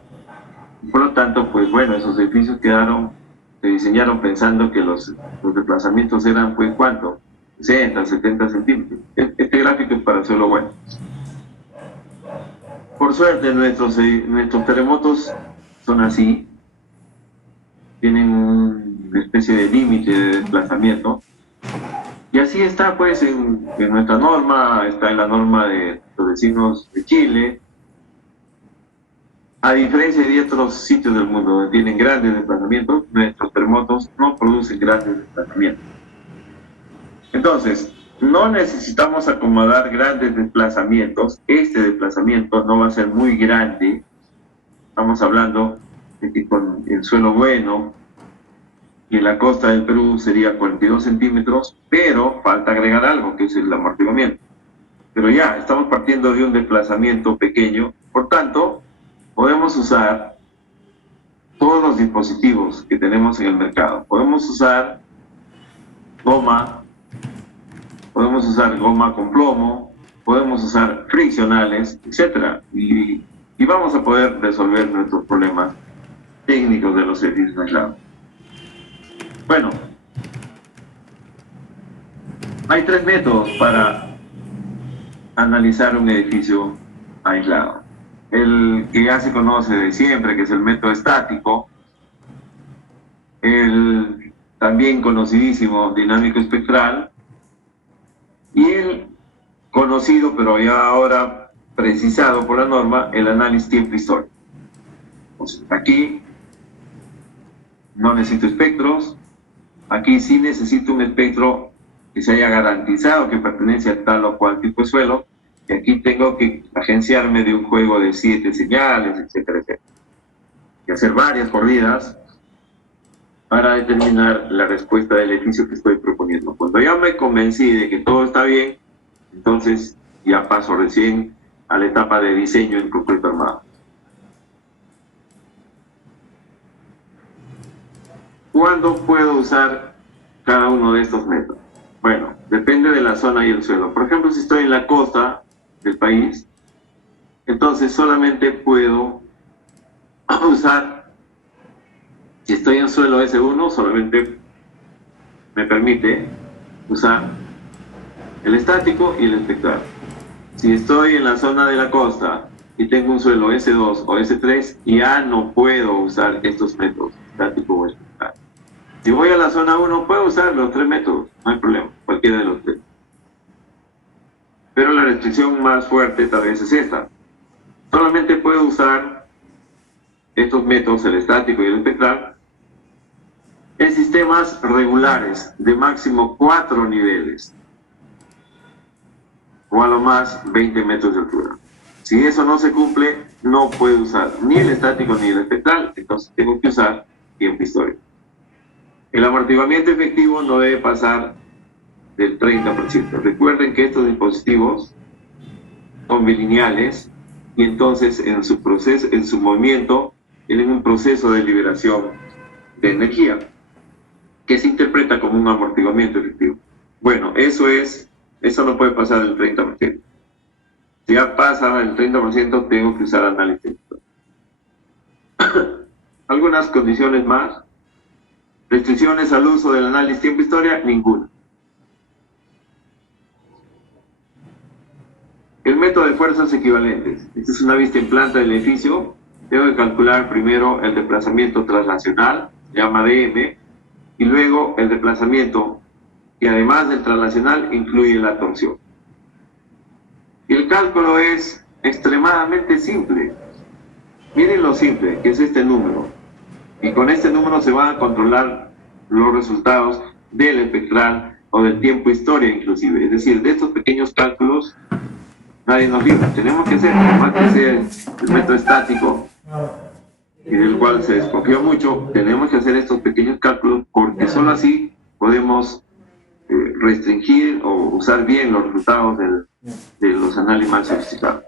Por lo tanto, pues bueno, esos edificios quedaron se diseñaron pensando que los desplazamientos eran, pues, ¿cuánto? 60, 70 centímetros. Este gráfico es para el suelo bueno. Por suerte, nuestros terremotos son así. Tienen una especie de límite de desplazamiento. Y así está, pues, en nuestra norma, está en la norma de los vecinos de Chile. A diferencia de otros sitios del mundo donde tienen grandes desplazamientos, nuestros terremotos no producen grandes desplazamientos. Entonces, no necesitamos acomodar grandes desplazamientos. Este desplazamiento no va a ser muy grande. Estamos hablando de que con el suelo bueno y en la costa del Perú sería 42 centímetros, pero falta agregar algo, que es el amortiguamiento. Pero ya, estamos partiendo de un desplazamiento pequeño, por tanto, podemos usar todos los dispositivos que tenemos en el mercado. Podemos usar goma con plomo, podemos usar friccionales, etc. Y vamos a poder resolver nuestros problemas técnicos de los edificios aislados. Bueno, hay 3 métodos para analizar un edificio aislado. El que ya se conoce de siempre, que es el método estático, el también conocidísimo dinámico espectral, y el conocido, pero ya ahora precisado por la norma, el análisis tiempo-historia. Entonces, aquí no necesito espectros, aquí sí necesito un espectro que se haya garantizado que pertenece a tal o cual tipo de suelo, y aquí tengo que agenciarme de un juego de 7 señales, etcétera, etcétera, y hacer varias corridas para determinar la respuesta del edificio que estoy proponiendo. Cuando ya me convencí de que todo está bien, entonces ya paso recién a la etapa de diseño en concreto armado. ¿Cuándo puedo usar cada uno de estos métodos? Bueno, depende de la zona y el suelo. Por ejemplo, si estoy en la costa del país, entonces solamente puedo usar, si estoy en suelo S1, solamente me permite usar el estático y el espectral. Si estoy en la zona de la costa y tengo un suelo S2 o S3, ya no puedo usar estos métodos, estático o espectral. Si voy a la zona 1, puedo usar los 3 métodos, no hay problema, cualquiera de los 3. Pero la restricción más fuerte tal vez es esta. Solamente puedo usar estos métodos, el estático y el espectral, en sistemas regulares de máximo 4 niveles, o a lo más 20 metros de altura. Si eso no se cumple, no puedo usar ni el estático ni el espectral, entonces tengo que usar tiempo histórico. El amortiguamiento efectivo no debe pasar del 30%. Recuerden que estos dispositivos son bilineales y entonces en su proceso, en su movimiento, tienen un proceso de liberación de energía que se interpreta como un amortiguamiento efectivo. Bueno, eso no puede pasar del 30%. Si ya pasa el 30%, tengo que usar análisis. Algunas condiciones más. Restricciones al uso del análisis tiempo-historia, ninguna. El método de fuerzas equivalentes. Esta es una vista en planta del edificio. Tengo que calcular primero el desplazamiento traslacional, se llama DM, y luego el desplazamiento que además del traslacional incluye la torsión. Y el cálculo es extremadamente simple. Miren lo simple, que es este número. Y con este número se van a controlar los resultados del espectral o del tiempo historia inclusive. Es decir, de estos pequeños cálculos nadie nos libra. Tenemos que hacer, además que sea el método estático, y del cual se desconfió mucho, tenemos que hacer estos pequeños cálculos porque solo así podemos restringir o usar bien los resultados de los análisis más sofisticados.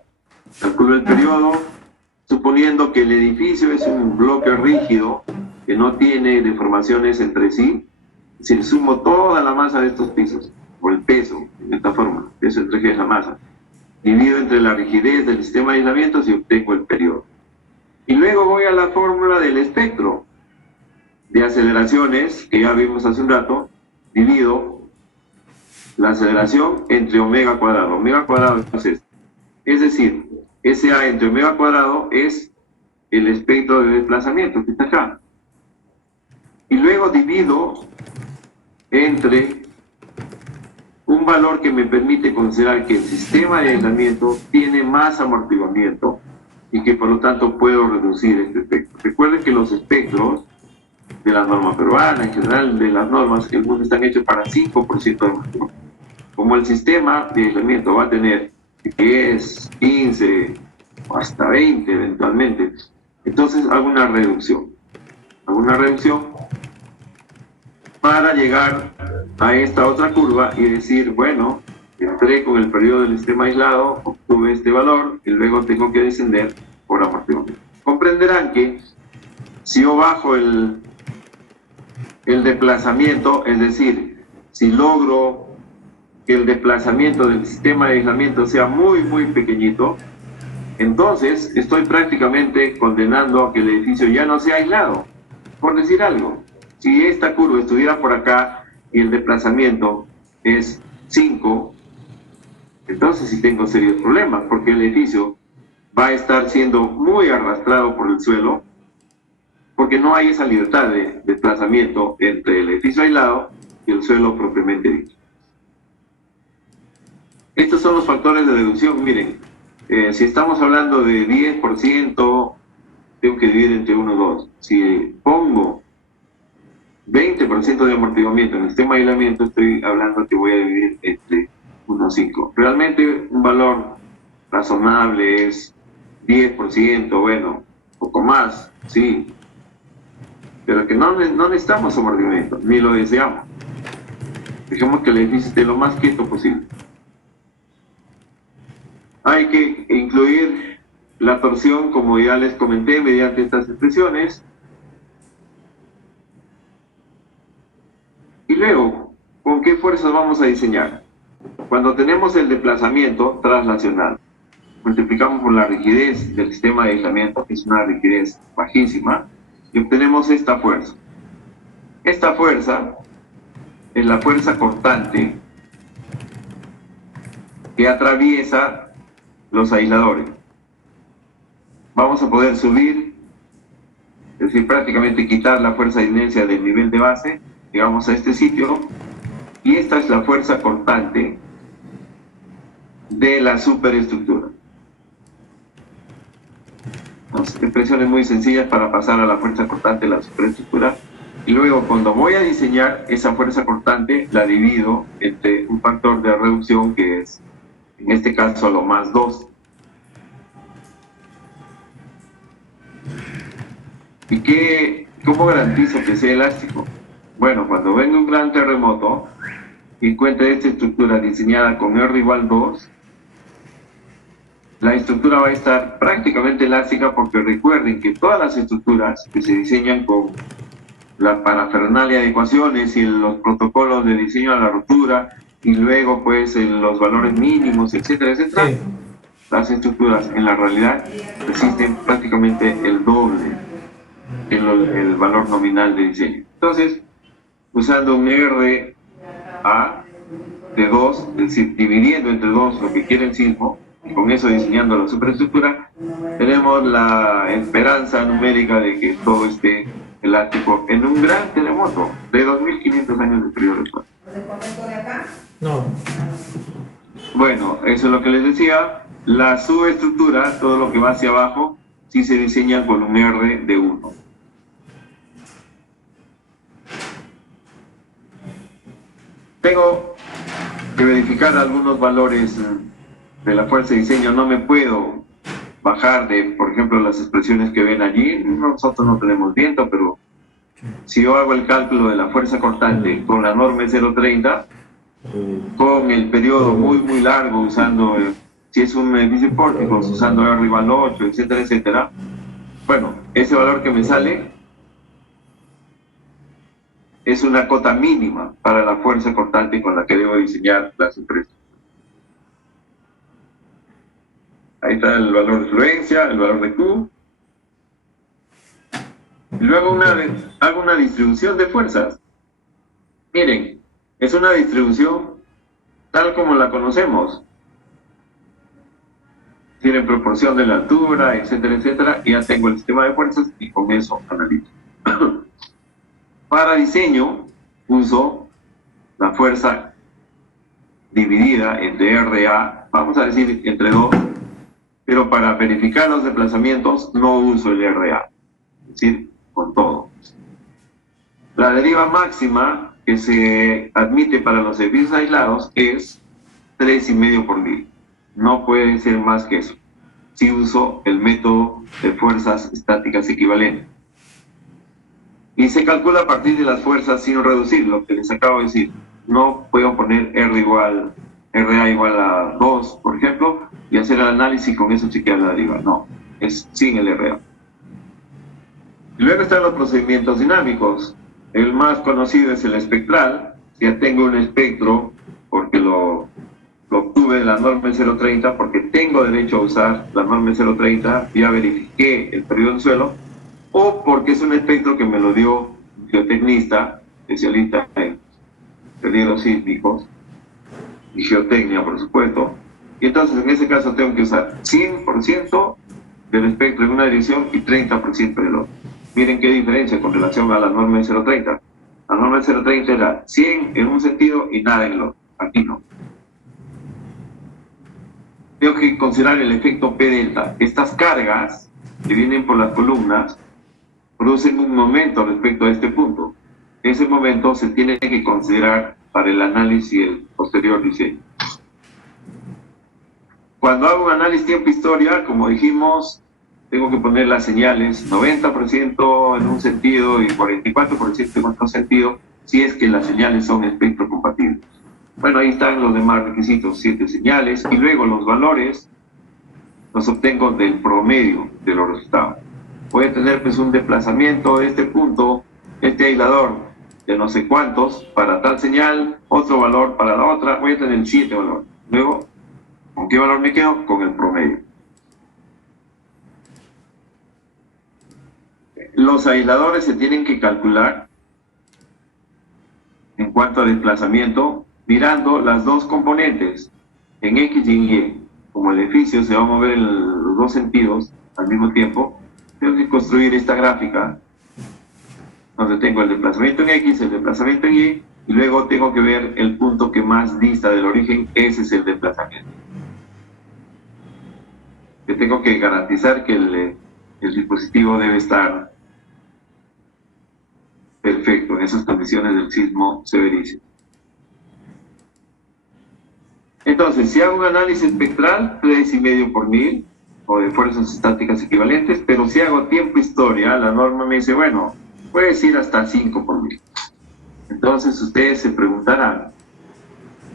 Calculo el periodo, suponiendo que el edificio es un bloque rígido que no tiene deformaciones entre sí, si sumo toda la masa de estos pisos, o el peso, en esta fórmula, peso entre eje de la masa, divido entre la rigidez del sistema de aislamientos y obtengo el periodo. Y luego voy a la fórmula del espectro de aceleraciones, que ya vimos hace un rato, divido la aceleración entre omega cuadrado. Omega cuadrado es esto. Es decir, SA entre omega cuadrado es el espectro de desplazamiento que está acá. Y luego divido entre un valor que me permite considerar que el sistema de aislamiento tiene más amortiguamiento y que por lo tanto puedo reducir este espectro. Recuerden que los espectros de la norma peruana, en general de las normas que el mundo están hechos para 5% de amortiguamiento. Como el sistema de aislamiento va a tener 10, 15 o hasta 20 eventualmente, entonces hago una reducción. Para llegar a esta otra curva y decir, bueno, entré con el periodo del sistema aislado, obtuve este valor y luego tengo que descender por amortiguamiento. Comprenderán que si yo bajo el desplazamiento, es decir, si logro que el desplazamiento del sistema de aislamiento sea muy, muy pequeñito, entonces estoy prácticamente condenando a que el edificio ya no sea aislado. Por decir algo, si esta curva estuviera por acá y el desplazamiento es 5, entonces sí tengo serios problemas, porque el edificio va a estar siendo muy arrastrado por el suelo, porque no hay esa libertad de desplazamiento entre el edificio aislado y el suelo propiamente dicho. Estos son los factores de deducción. Miren, si estamos hablando de 10%, tengo que dividir entre 1 y 2. Si pongo 20% de amortiguamiento en el sistema de aislamiento, estoy hablando que voy a dividir entre 1 y 5. Realmente un valor razonable es 10%, bueno, poco más, sí. Pero que no necesitamos amortiguamiento, ni lo deseamos. Dejemos que el edificio esté lo más quieto posible. Hay que incluir la torsión, como ya les comenté, mediante estas expresiones. Y luego, ¿con qué fuerzas vamos a diseñar? Cuando tenemos el desplazamiento traslacional, multiplicamos por la rigidez del sistema de aislamiento, que es una rigidez bajísima, y obtenemos esta fuerza. Esta fuerza es la fuerza cortante que atraviesa los aisladores. Vamos a poder subir, es decir, prácticamente quitar la fuerza de inercia del nivel de base, llegamos a este sitio, y esta es la fuerza cortante de la superestructura. Entonces, expresiones muy sencillas para pasar a la fuerza cortante de la superestructura. Y luego, cuando voy a diseñar esa fuerza cortante, la divido entre un factor de reducción que es, en este caso, lo más 2. ¿Y cómo garantizo que sea elástico? Bueno, cuando venga un gran terremoto y encuentre esta estructura diseñada con R igual 2, la estructura va a estar prácticamente elástica, porque recuerden que todas las estructuras que se diseñan con la parafernalia de ecuaciones y los protocolos de diseño a la rotura, y luego pues los valores mínimos, etcétera, etcétera, sí, las estructuras en la realidad resisten prácticamente el doble el valor nominal de diseño. Entonces, usando un RA de 2, es decir, dividiendo entre 2 lo que quiere el sismo, y con eso diseñando la superestructura, tenemos la esperanza numérica de que todo esté elástico en un gran terremoto de 2500 años de periodo actual. No. Bueno, eso es lo que les decía. La subestructura, todo lo que va hacia abajo, sí se diseña con un R de 1. Tengo que verificar algunos valores de la fuerza de diseño. No me puedo bajar de, por ejemplo, las expresiones que ven allí. Nosotros no tenemos viento, pero si yo hago el cálculo de la fuerza cortante con la norma 0.30, con el periodo muy, muy largo, usando, si es un edificio pórtico, usando R igual 8, etcétera, etcétera, bueno, ese valor que me sale es una cota mínima para la fuerza cortante con la que debo diseñar la superestructura. Ahí está el valor de fluencia, el valor de Q. Y luego hago una distribución de fuerzas. Miren, es una distribución tal como la conocemos. Tiene proporción de la altura, etcétera, etcétera. Y ya tengo el sistema de fuerzas y con eso analizo. Para diseño, uso la fuerza dividida entre RA, vamos a decir entre 2, pero para verificar los desplazamientos no uso el RA, es decir, con todo. La deriva máxima que se admite para los edificios aislados es 3,5 por 1000. No puede ser más que eso. Si uso el método de fuerzas estáticas equivalentes. Y se calcula a partir de las fuerzas sin reducir, lo que les acabo de decir. No puedo poner RA igual a 2, por ejemplo, y hacer el análisis y con eso chequear la deriva. No, es sin el RA. Y luego están los procedimientos dinámicos. El más conocido es el espectral. Ya tengo un espectro porque lo obtuve de la norma 030, porque tengo derecho a usar la norma 030, ya verifiqué el periodo del suelo, o porque es un espectro que me lo dio un geotecnista, especialista en periodos sísmicos y geotecnia, por supuesto. Y entonces en ese caso tengo que usar 100% del espectro en una dirección y 30% del otro. Miren qué diferencia con relación a la norma 030. La norma 030 era 100 en un sentido y nada en el otro. Aquí no. Tengo que considerar el efecto P delta. Estas cargas que vienen por las columnas producen un momento respecto a este punto. Ese momento se tiene que considerar para el análisis y el posterior diseño. Cuando hago un análisis tiempo-historia, como dijimos, tengo que poner las señales 90% en un sentido y 44% en otro sentido, si es que las señales son espectrocompatibles. Bueno, ahí están los demás requisitos, 7 señales, y luego los valores los obtengo del promedio de los resultados. Voy a tener pues un desplazamiento de este punto, este aislador de no sé cuántos para tal señal, otro valor para la otra, voy a tener 7 valores. Luego, ¿con qué valor me quedo? Con el promedio. Los aisladores se tienen que calcular en cuanto a desplazamiento, mirando las dos componentes, en X y en Y. Como el edificio se va a mover en los dos sentidos al mismo tiempo, tengo que construir esta gráfica, donde tengo el desplazamiento en X, el desplazamiento en Y, y luego tengo que ver el punto que más dista del origen, ese es el desplazamiento. Yo tengo que garantizar que el dispositivo debe estar perfecto en esas condiciones del sismo severísimo. Entonces, si hago un análisis espectral, 3,5 por 1000, o de fuerzas estáticas equivalentes, pero si hago tiempo-historia, la norma me dice, bueno, puedes ir hasta 5 por 1000. Entonces, ustedes se preguntarán,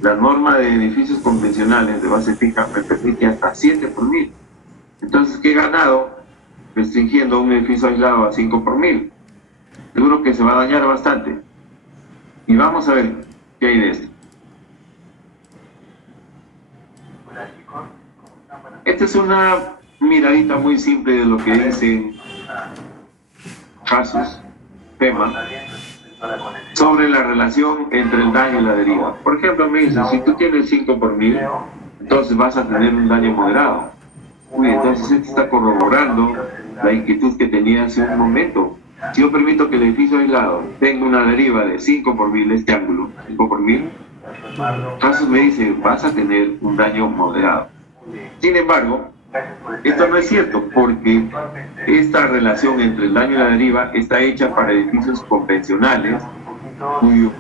la norma de edificios convencionales de base fija me permite hasta 7 por 1000. Entonces, ¿qué he ganado restringiendo un edificio aislado a 5 por 1000? Seguro que se va a dañar bastante. Y vamos a ver qué hay de esto. Esta es una miradita muy simple de lo que dicen casos, FEMA, sobre la relación entre el daño y la deriva. Por ejemplo, me dicen, si tú tienes 5 por 1000, entonces vas a tener un daño moderado. Uy, entonces esto está corroborando la inquietud que tenía hace un momento. Si yo permito que el edificio aislado tenga una deriva de 5 por 1000, este ángulo, 5 por 1000, casos me dice, vas a tener un daño moderado. Sin embargo, esto no es cierto, porque esta relación entre el daño y la deriva está hecha para edificios convencionales cuyo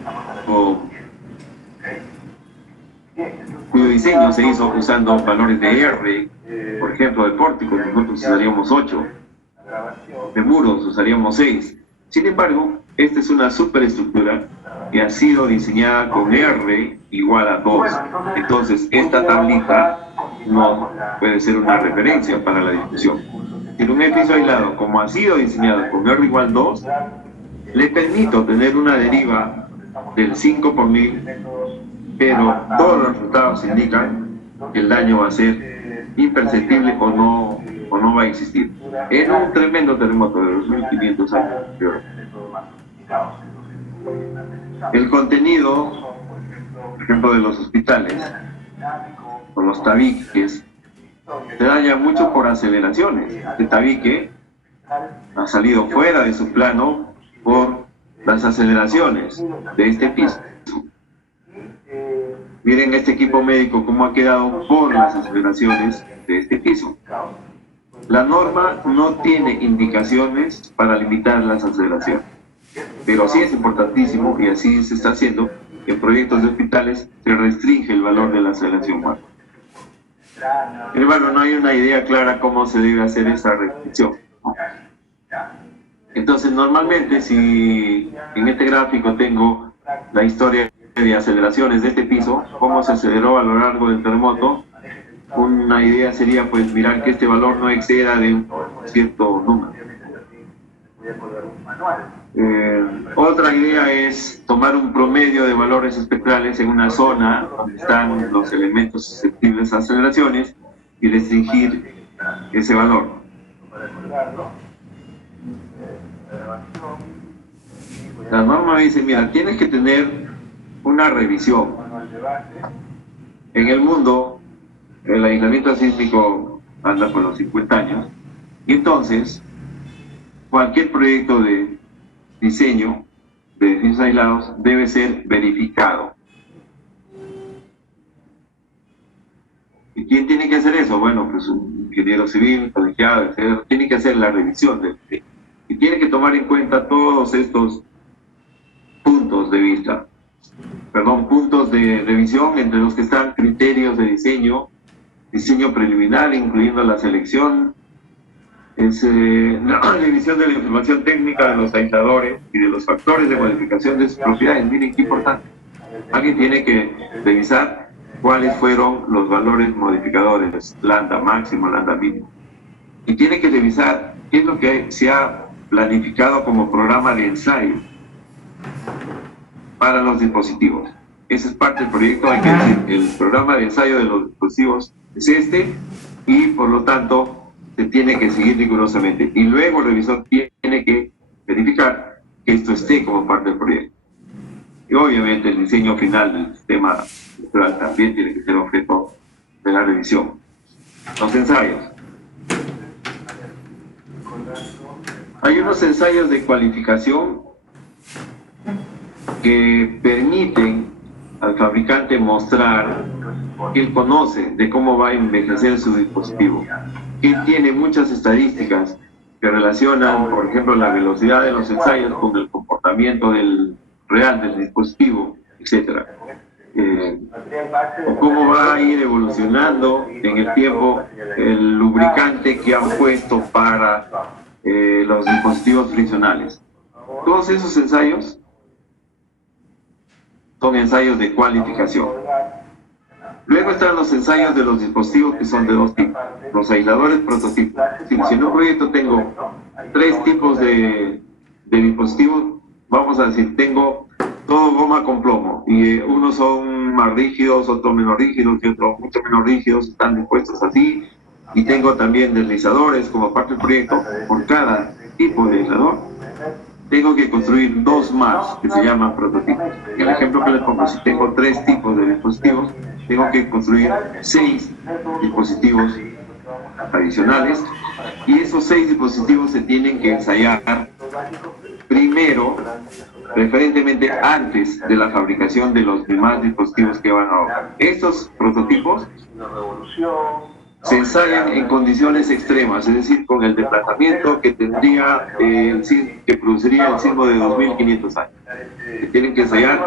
diseño se hizo usando valores de R, por ejemplo, de pórticos, nosotros usaríamos 8, de muros usaríamos 6. Sin embargo, esta es una superestructura que ha sido diseñada con R igual a 2. Entonces, esta tablita no puede ser una referencia para la discusión. En un edificio aislado, como ha sido diseñado con R igual a 2, le permito tener una deriva del 5 por 1000, pero todos los resultados indican que el daño va a ser imperceptible o no o no va a existir. Era un tremendo terremoto de 2500 años. El contenido, por ejemplo, de los hospitales o los tabiques se daña mucho por aceleraciones. Este tabique ha salido fuera de su plano por las aceleraciones de este piso. Miren este equipo médico cómo ha quedado por las aceleraciones de este piso. La norma no tiene indicaciones para limitar las aceleraciones, pero sí es importantísimo, y así se está haciendo, que en proyectos de hospitales se restringe el valor de la aceleración humana. Pero bueno, no hay una idea clara cómo se debe hacer esa restricción. Entonces, normalmente, si en este gráfico tengo la historia de aceleraciones de este piso, cómo se aceleró a lo largo del terremoto, una idea sería pues mirar que este valor no exceda de un cierto número. Otra idea es tomar un promedio de valores espectrales en una zona donde están los elementos susceptibles a aceleraciones y restringir ese valor. La norma dice, mira, tienes que tener una revisión. En el mundo, el aislamiento sísmico anda por los 50 años, y entonces cualquier proyecto de diseño de edificios aislados debe ser verificado. ¿Y quién tiene que hacer eso? Bueno, pues un ingeniero civil, colegiado, etc. Tiene que hacer la revisión del proyecto. Y tiene que tomar en cuenta todos estos puntos de vista, puntos de revisión, entre los que están criterios de diseño preliminar, incluyendo la selección, la revisión de la información técnica de los aisladores y de los factores de modificación de sus propiedades. Miren qué importante. Alguien tiene que revisar cuáles fueron los valores modificadores, lambda máximo, lambda mínimo. Y tiene que revisar qué es lo que se ha planificado como programa de ensayo para los dispositivos. Esa es parte del proyecto. Hay que decir, el programa de ensayo de los dispositivos es este, y por lo tanto se tiene que seguir rigurosamente. Y luego el revisor tiene que verificar que esto esté como parte del proyecto. Y obviamente el diseño final del sistema electoral también tiene que ser objeto de la revisión. Los ensayos. Hay unos ensayos de cualificación que permiten al fabricante mostrar que él conoce de cómo va a envejecer su dispositivo. Él tiene muchas estadísticas que relacionan, por ejemplo, la velocidad de los ensayos con el comportamiento real del dispositivo, etc. O cómo va a ir evolucionando en el tiempo el lubricante que han puesto para los dispositivos friccionales. Todos esos ensayos son ensayos de cualificación. Luego están los ensayos de los dispositivos, que son de dos tipos. Los aisladores prototipos. Si en un proyecto tengo 3 tipos de dispositivos, vamos a decir, tengo todo goma con plomo, y unos son más rígidos, otros menos rígidos, y otros mucho menos rígidos, están dispuestos así. Y tengo también deslizadores como parte del proyecto. Por cada tipo de aislador tengo que construir 2 más, que se llaman prototipos. En el ejemplo que les pongo, si tengo 3 tipos de dispositivos, tengo que construir 6 dispositivos adicionales, y esos 6 dispositivos se tienen que ensayar primero, preferentemente antes de la fabricación de los demás dispositivos que van a usar. Estos prototipos se ensayan en condiciones extremas, es decir, con el desplazamiento que tendría que produciría el sismo de 2500 años. Se tienen que ensayar.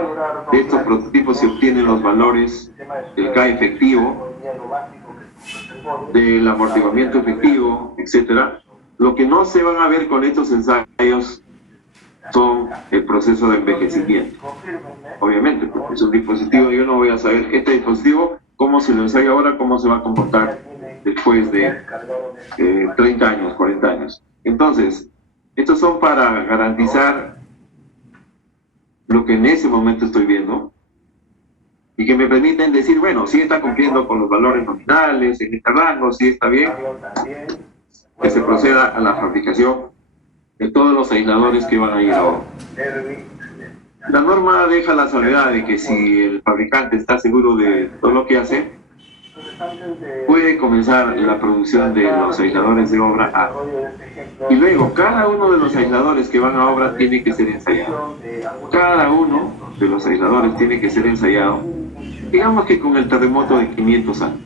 De estos prototipos se obtienen los valores del K efectivo, del amortiguamiento efectivo, etc. Lo que no se van a ver con estos ensayos son el proceso de envejecimiento. Obviamente, porque es un dispositivo, yo no voy a saber este dispositivo, cómo se lo ensayo ahora, cómo se va a comportar después de 30 años, 40 años. Entonces, estos son para garantizar lo que en ese momento estoy viendo, y que me permiten decir, bueno, si está cumpliendo con los valores nominales, en este rango, si está bien. que se proceda a la fabricación de todos los aisladores que van a ir a obra. La norma deja la salvedad de que si el fabricante está seguro de todo lo que hace, puede comenzar la producción de los aisladores de obra A. Y luego, cada uno de los aisladores que van a obra tiene que ser ensayado. Cada uno de los aisladores tiene que ser ensayado, digamos que con el terremoto de 500 años.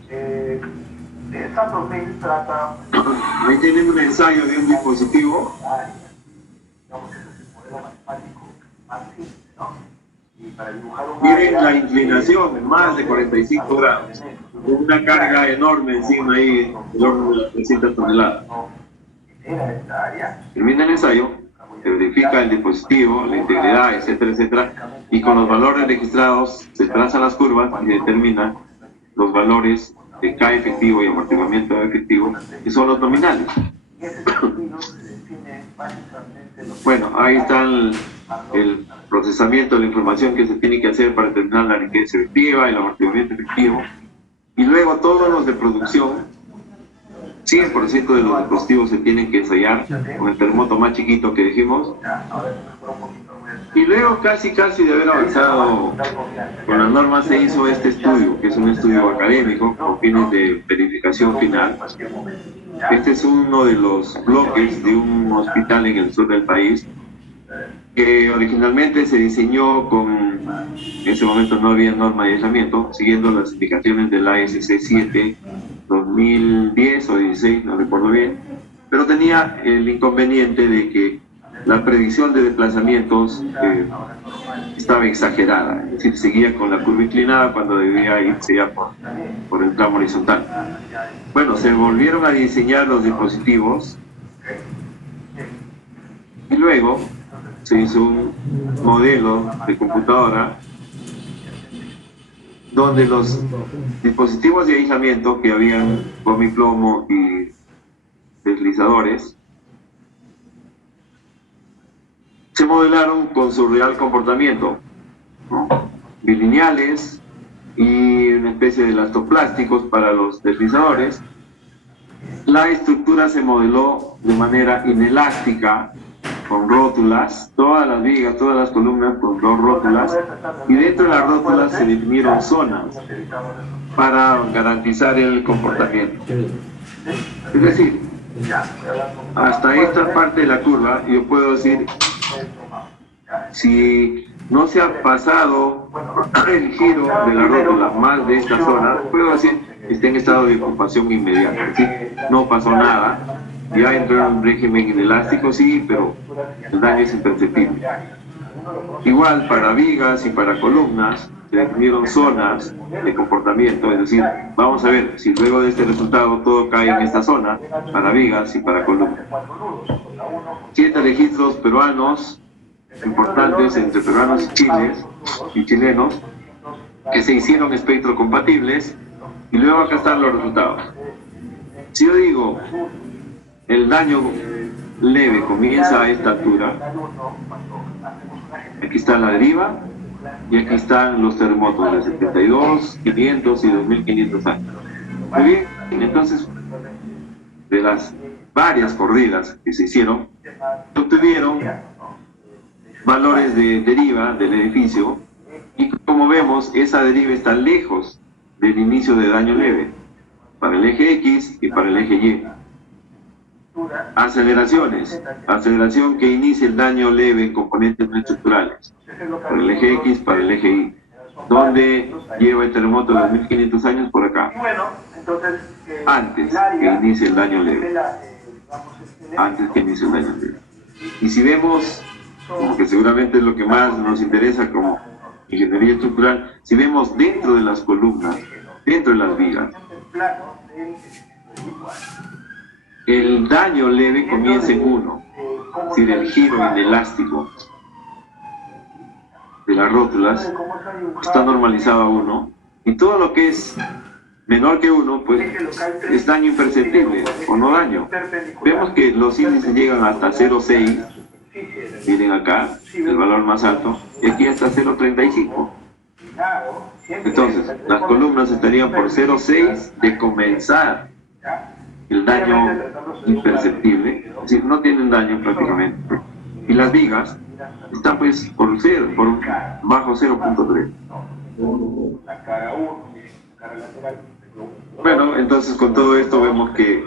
Ahí tienen un ensayo de un dispositivo. Miren la inclinación, más de 45 grados, con una carga enorme encima ahí, el horno de 300 toneladas. Termina el ensayo, se verifica el dispositivo, la integridad, etcétera, etcétera, y con los valores registrados se trazan las curvas y determinan los valores de K efectivo y amortiguamiento efectivo, que son los nominales. Bueno, ahí está el procesamiento de la información que se tiene que hacer para determinar la liquidez efectiva, el amortiguamiento efectivo, y luego todos los de producción, 100% de los dispositivos se tienen que ensayar con el terremoto más chiquito que dijimos, y luego casi de haber avanzado con las normas se hizo este estudio, que es un estudio académico con fines de verificación final. Este es uno de los bloques de un hospital en el sur del país, que originalmente se diseñó en ese momento no había norma de aislamiento, siguiendo las indicaciones del ASC 7 2010 o 16, no recuerdo bien, pero tenía el inconveniente de que la predicción de desplazamientos estaba exagerada, es decir, seguía con la curva inclinada cuando debía irse ya por el tramo horizontal. Bueno, se volvieron a diseñar los dispositivos y luego se hizo un modelo de computadora donde los dispositivos de aislamiento que habían gomiplomo y deslizadores se modelaron con su real comportamiento, ¿no? Bilineales y una especie de elastoplásticos para los deslizadores. La estructura se modeló de manera inelástica, con rótulas, todas las vigas, todas las columnas con dos rótulas, y dentro de las rótulas se definieron zonas para garantizar el comportamiento. Es decir, hasta esta parte de la curva yo puedo decir, si no se ha pasado el giro de la rótula más de esta zona, puedo decir que está en estado de ocupación inmediata, es decir, no pasó nada. Ya entró en un régimen inelástico, sí, pero el daño es imperceptible. Igual para vigas y para columnas se definieron zonas de comportamiento, es decir, vamos a ver si luego de este resultado todo cae en esta zona, para vigas y para columnas. 7 registros peruanos importantes entre peruanos y chilenos que se hicieron espectrocompatibles, y luego acá están los resultados. Si yo digo el daño leve comienza a esta altura, aquí está la deriva y aquí están los terremotos de 72, 500 y 2500 años. Muy bien, entonces de las varias corridas que se hicieron, obtuvieron valores de deriva del edificio, y como vemos esa deriva está lejos del inicio de daño leve para el eje X y para el eje Y. Aceleraciones, aceleración que inicia el daño leve en componentes no estructurales, para el eje X, para el eje Y, donde lleva el terremoto de 2500 años por acá, antes que inicie el daño leve, antes que inicie el daño leve. Y si vemos, como que seguramente es lo que más nos interesa como ingeniería estructural, si vemos dentro de las columnas, dentro de las vigas, el daño leve comienza en 1, es decir, el giro inelástico de las rótulas está normalizado a 1, y todo lo que es menor que 1, pues es daño imperceptible o no daño. Vemos que los índices llegan hasta 0,6, miren acá, el valor más alto, y aquí hasta 0,35. Entonces, las columnas estarían por 0,6 de comenzar el daño imperceptible, es decir, no tienen daño prácticamente. Y las vigas están pues por bajo 0.3. Bueno, entonces con todo esto vemos que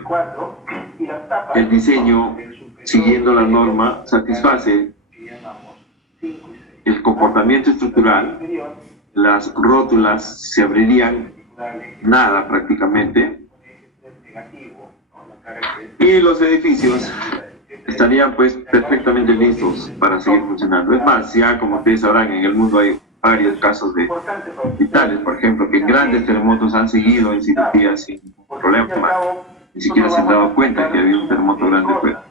el diseño, siguiendo la norma, satisface el comportamiento estructural. Las rótulas se abrirían nada prácticamente y los edificios estarían pues perfectamente listos para seguir funcionando. Es más, ya como ustedes sabrán, en el mundo hay varios casos de hospitales, por ejemplo, que grandes terremotos han seguido en cirugía sin ningún problema, ni siquiera se han dado cuenta que había un terremoto grande fuera.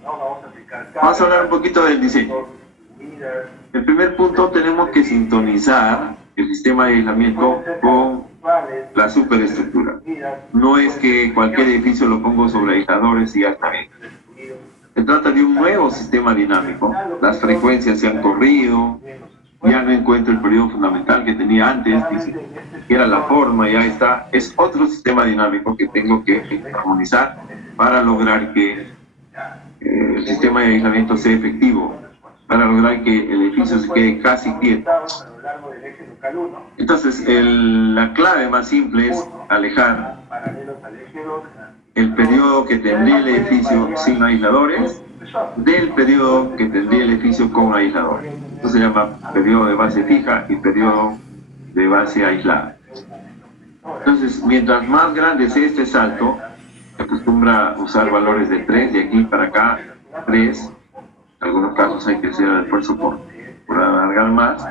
Vamos a hablar un poquito del diseño. El primer punto, tenemos que sintonizar el sistema de aislamiento con la superestructura. No es que cualquier edificio lo pongo sobre aisladores y ya está bien. Se trata de un nuevo sistema dinámico. Las frecuencias se han corrido, ya no encuentro el periodo fundamental que tenía antes, que era la forma, ya está. Es otro sistema dinámico que tengo que armonizar para lograr que el sistema de aislamiento sea efectivo, para lograr que el edificio se quede casi quieto. Entonces, la clave más simple es alejar el periodo que tendría el edificio sin aisladores del periodo que tendría el edificio con aisladores. Esto se llama periodo de base fija y periodo de base aislada. Entonces, mientras más grande sea este salto, se acostumbra a usar valores de 3, de aquí para acá, 3. En algunos casos hay que hacer el esfuerzo por alargar más.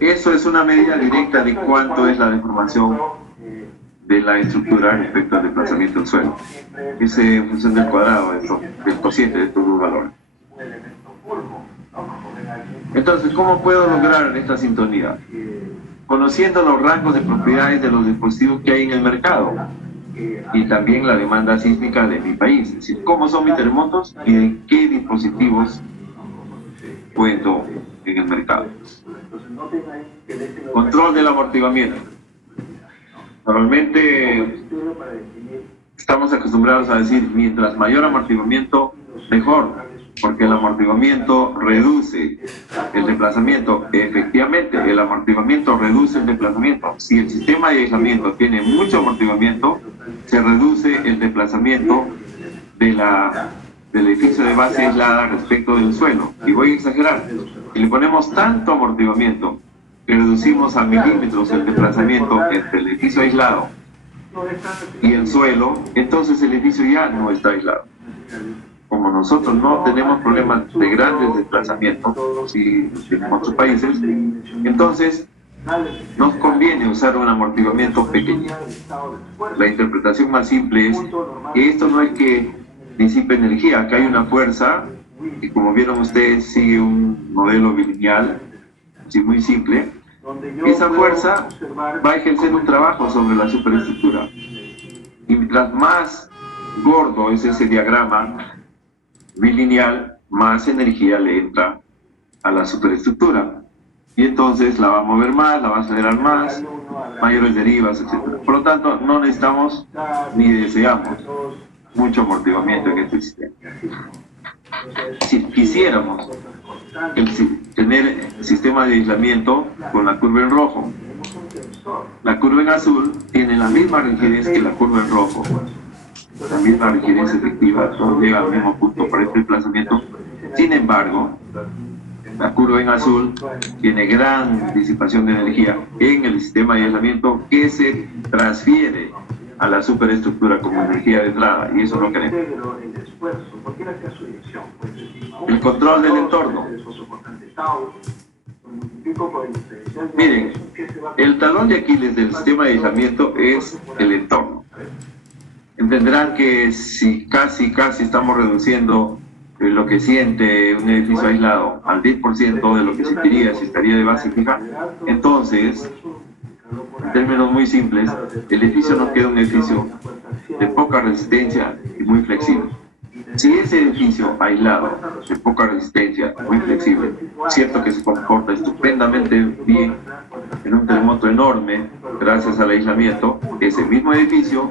Eso es una medida directa de cuánto es la deformación de la estructura respecto al desplazamiento del suelo. Es en función del cuadrado, del cociente de estos dos valores. Entonces, ¿cómo puedo lograr esta sintonía? Conociendo los rangos de propiedades de los dispositivos que hay en el mercado y también la demanda sísmica de mi país. Es decir, cómo son mis terremotos y de qué dispositivos cuento en el mercado. Control del amortiguamiento. Normalmente estamos acostumbrados a decir, mientras mayor amortiguamiento, mejor, porque el amortiguamiento reduce el desplazamiento. Efectivamente, el amortiguamiento reduce el desplazamiento. Si el sistema de aislamiento tiene mucho amortiguamiento, se reduce el desplazamiento del edificio de base aislada respecto del suelo. Y voy a exagerar, si le ponemos tanto amortiguamiento que reducimos a milímetros el desplazamiento entre el edificio aislado y el suelo, entonces el edificio ya no está aislado. Como nosotros no tenemos problemas de grandes desplazamientos en otros países, entonces nos conviene usar un amortiguamiento pequeño. La interpretación más simple es que esto no es que disipe energía, acá hay una fuerza que, como vieron ustedes, sigue un modelo bilineal, así muy simple. Esa fuerza va a ejercer un trabajo sobre la superestructura. Y mientras más gordo es ese diagrama bilineal, más energía le entra a la superestructura. Y entonces la va a mover más, la va a acelerar más, mayores derivas, etc. Por lo tanto, no necesitamos ni deseamos mucho amortiguamiento en este sistema. Si quisiéramos tener sistema de aislamiento con la curva en rojo, la curva en azul tiene la misma rigidez que la curva en rojo, la misma rigidez efectiva, todo llega al mismo punto para este desplazamiento. Sin embargo, la curva en azul tiene gran disipación de energía en el sistema de aislamiento que se transfiere a la superestructura como energía de entrada, y eso no queremos. El control del entorno. Miren, el talón de Aquiles del sistema de aislamiento es el entorno. Entenderán que si casi estamos reduciendo lo que siente un edificio aislado al 10% de lo que sentiría si estaría de base fija, entonces, en términos muy simples, el edificio nos queda un edificio de poca resistencia y muy flexible. Si ese edificio aislado, de poca resistencia, muy flexible, cierto que se comporta estupendamente bien en un terremoto enorme, gracias al aislamiento, ese mismo edificio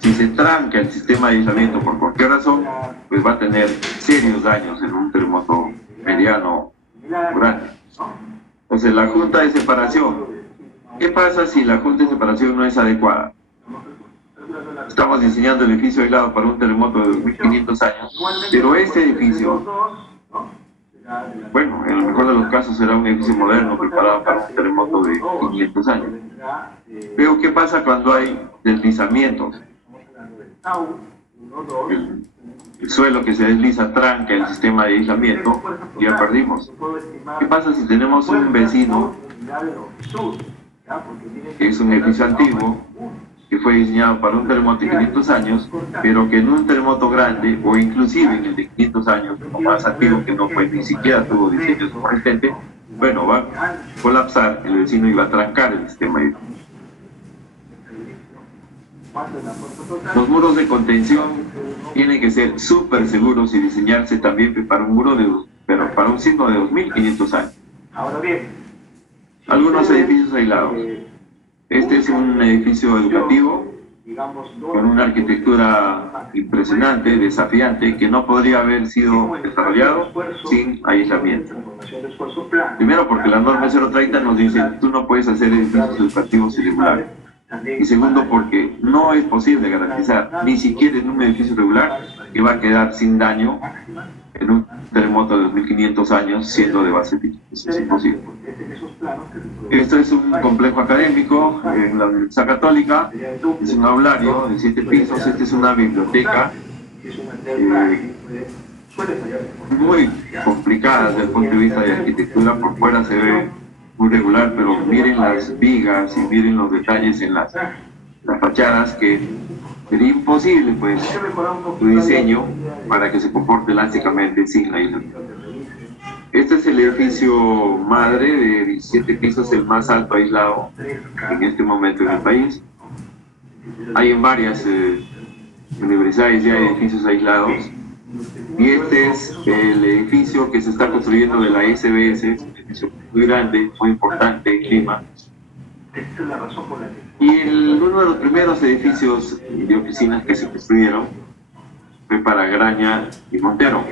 Si se tranca el sistema de aislamiento por cualquier razón, pues va a tener serios daños en un terremoto mediano o grande. Entonces, la junta de separación. ¿Qué pasa si la junta de separación no es adecuada? Estamos diseñando el edificio aislado para un terremoto de 2500 años, pero este edificio, bueno, en el mejor de los casos será un edificio moderno preparado para un terremoto de 500 años. Pero ¿qué pasa cuando hay deslizamientos? El suelo que se desliza tranca el sistema de aislamiento y ya perdimos. ¿Qué pasa si tenemos un vecino que es un edificio antiguo, que fue diseñado para un terremoto de 500 años, pero que en un terremoto grande, o inclusive en el de 500 años, o más antiguo, que no fue ni siquiera tuvo diseño resistente, bueno, va a colapsar, el vecino iba a trancar el sistema de Los muros de contención tienen que ser súper seguros y diseñarse también para un muro pero para un sismo de 2500 años. Algunos edificios aislados. Este es un edificio educativo con una arquitectura impresionante, desafiante, que no podría haber sido desarrollado sin aislamiento. Primero, porque la norma 030 nos dice tú no puedes hacer edificios educativos irregulares. Y segundo, porque no es posible garantizar, ni siquiera en un edificio regular, que va a quedar sin daño en un terremoto de 2500 años siendo de base fija. Eso es imposible. Esto es un complejo académico en la Universidad Católica, es un aulario de 7 pisos, esta es una biblioteca muy complicada desde el punto de vista de arquitectura. Por fuera se ve muy regular, pero miren las vigas y miren los detalles en las fachadas, que sería imposible pues su diseño para que se comporte elásticamente sin la isla. Este es el edificio madre de 17 pisos, el más alto aislado en este momento en el país. Hay en varias universidades ya edificios aislados, y este es el edificio que se está construyendo de la SBS, un edificio muy grande, muy importante en Lima. Y uno de los primeros edificios de oficinas que se construyeron fue para Graña y Montero.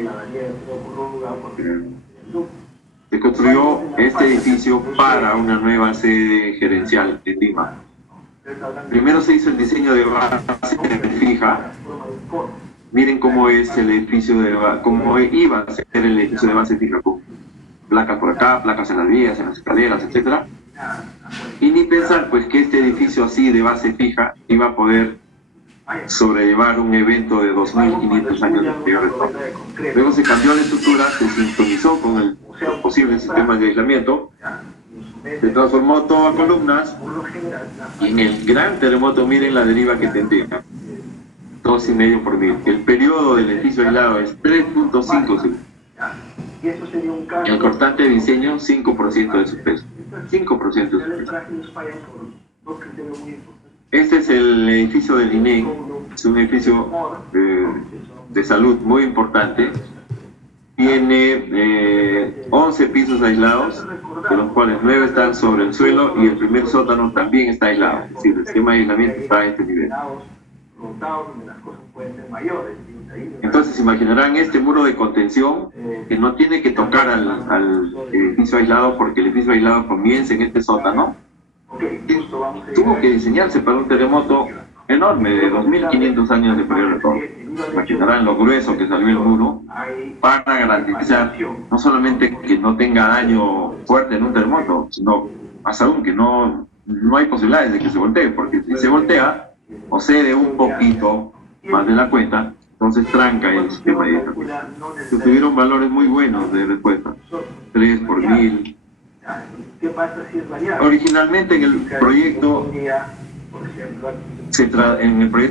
Se construyó este edificio para una nueva sede gerencial en Lima. Primero se hizo el diseño de base fija. Miren cómo es el edificio cómo iba a ser el edificio de base fija, con placas por acá, placas en las vías, en las escaleras, etc. Y ni pensar pues que este edificio así de base fija iba a poder sobrellevar un evento de 2500 años de anteriores. Luego se cambió la estructura, se sintonizó con los posibles sistemas de aislamiento, se transformó todo a columnas, y en el gran terremoto miren la deriva que tendría, 2,5 por mil. El periodo del edificio aislado es 3.5 segundos. El cortante de diseño, 5% de su peso. 5% de su peso. Este es el edificio del INEC, es un edificio de salud muy importante. Tiene 11 pisos aislados, de los cuales 9 están sobre el suelo, y el primer sótano también está aislado. Es decir, el esquema de aislamiento está a este nivel. Entonces imaginarán este muro de contención que no tiene que tocar al edificio aislado, porque el edificio aislado comienza en este sótano. Tuvo que diseñarse para un terremoto enorme de 2500 años de periodo de retorno. Imaginarán lo grueso que salió el muro para garantizar no solamente que no tenga daño fuerte en un terremoto, sino más aún que no hay posibilidades de que se voltee, porque si se voltea o cede un poquito más de la cuenta, entonces tranca el sistema de aislamiento. Tuvieron valores muy buenos de respuesta, 3 por 1000. Originalmente en el proyecto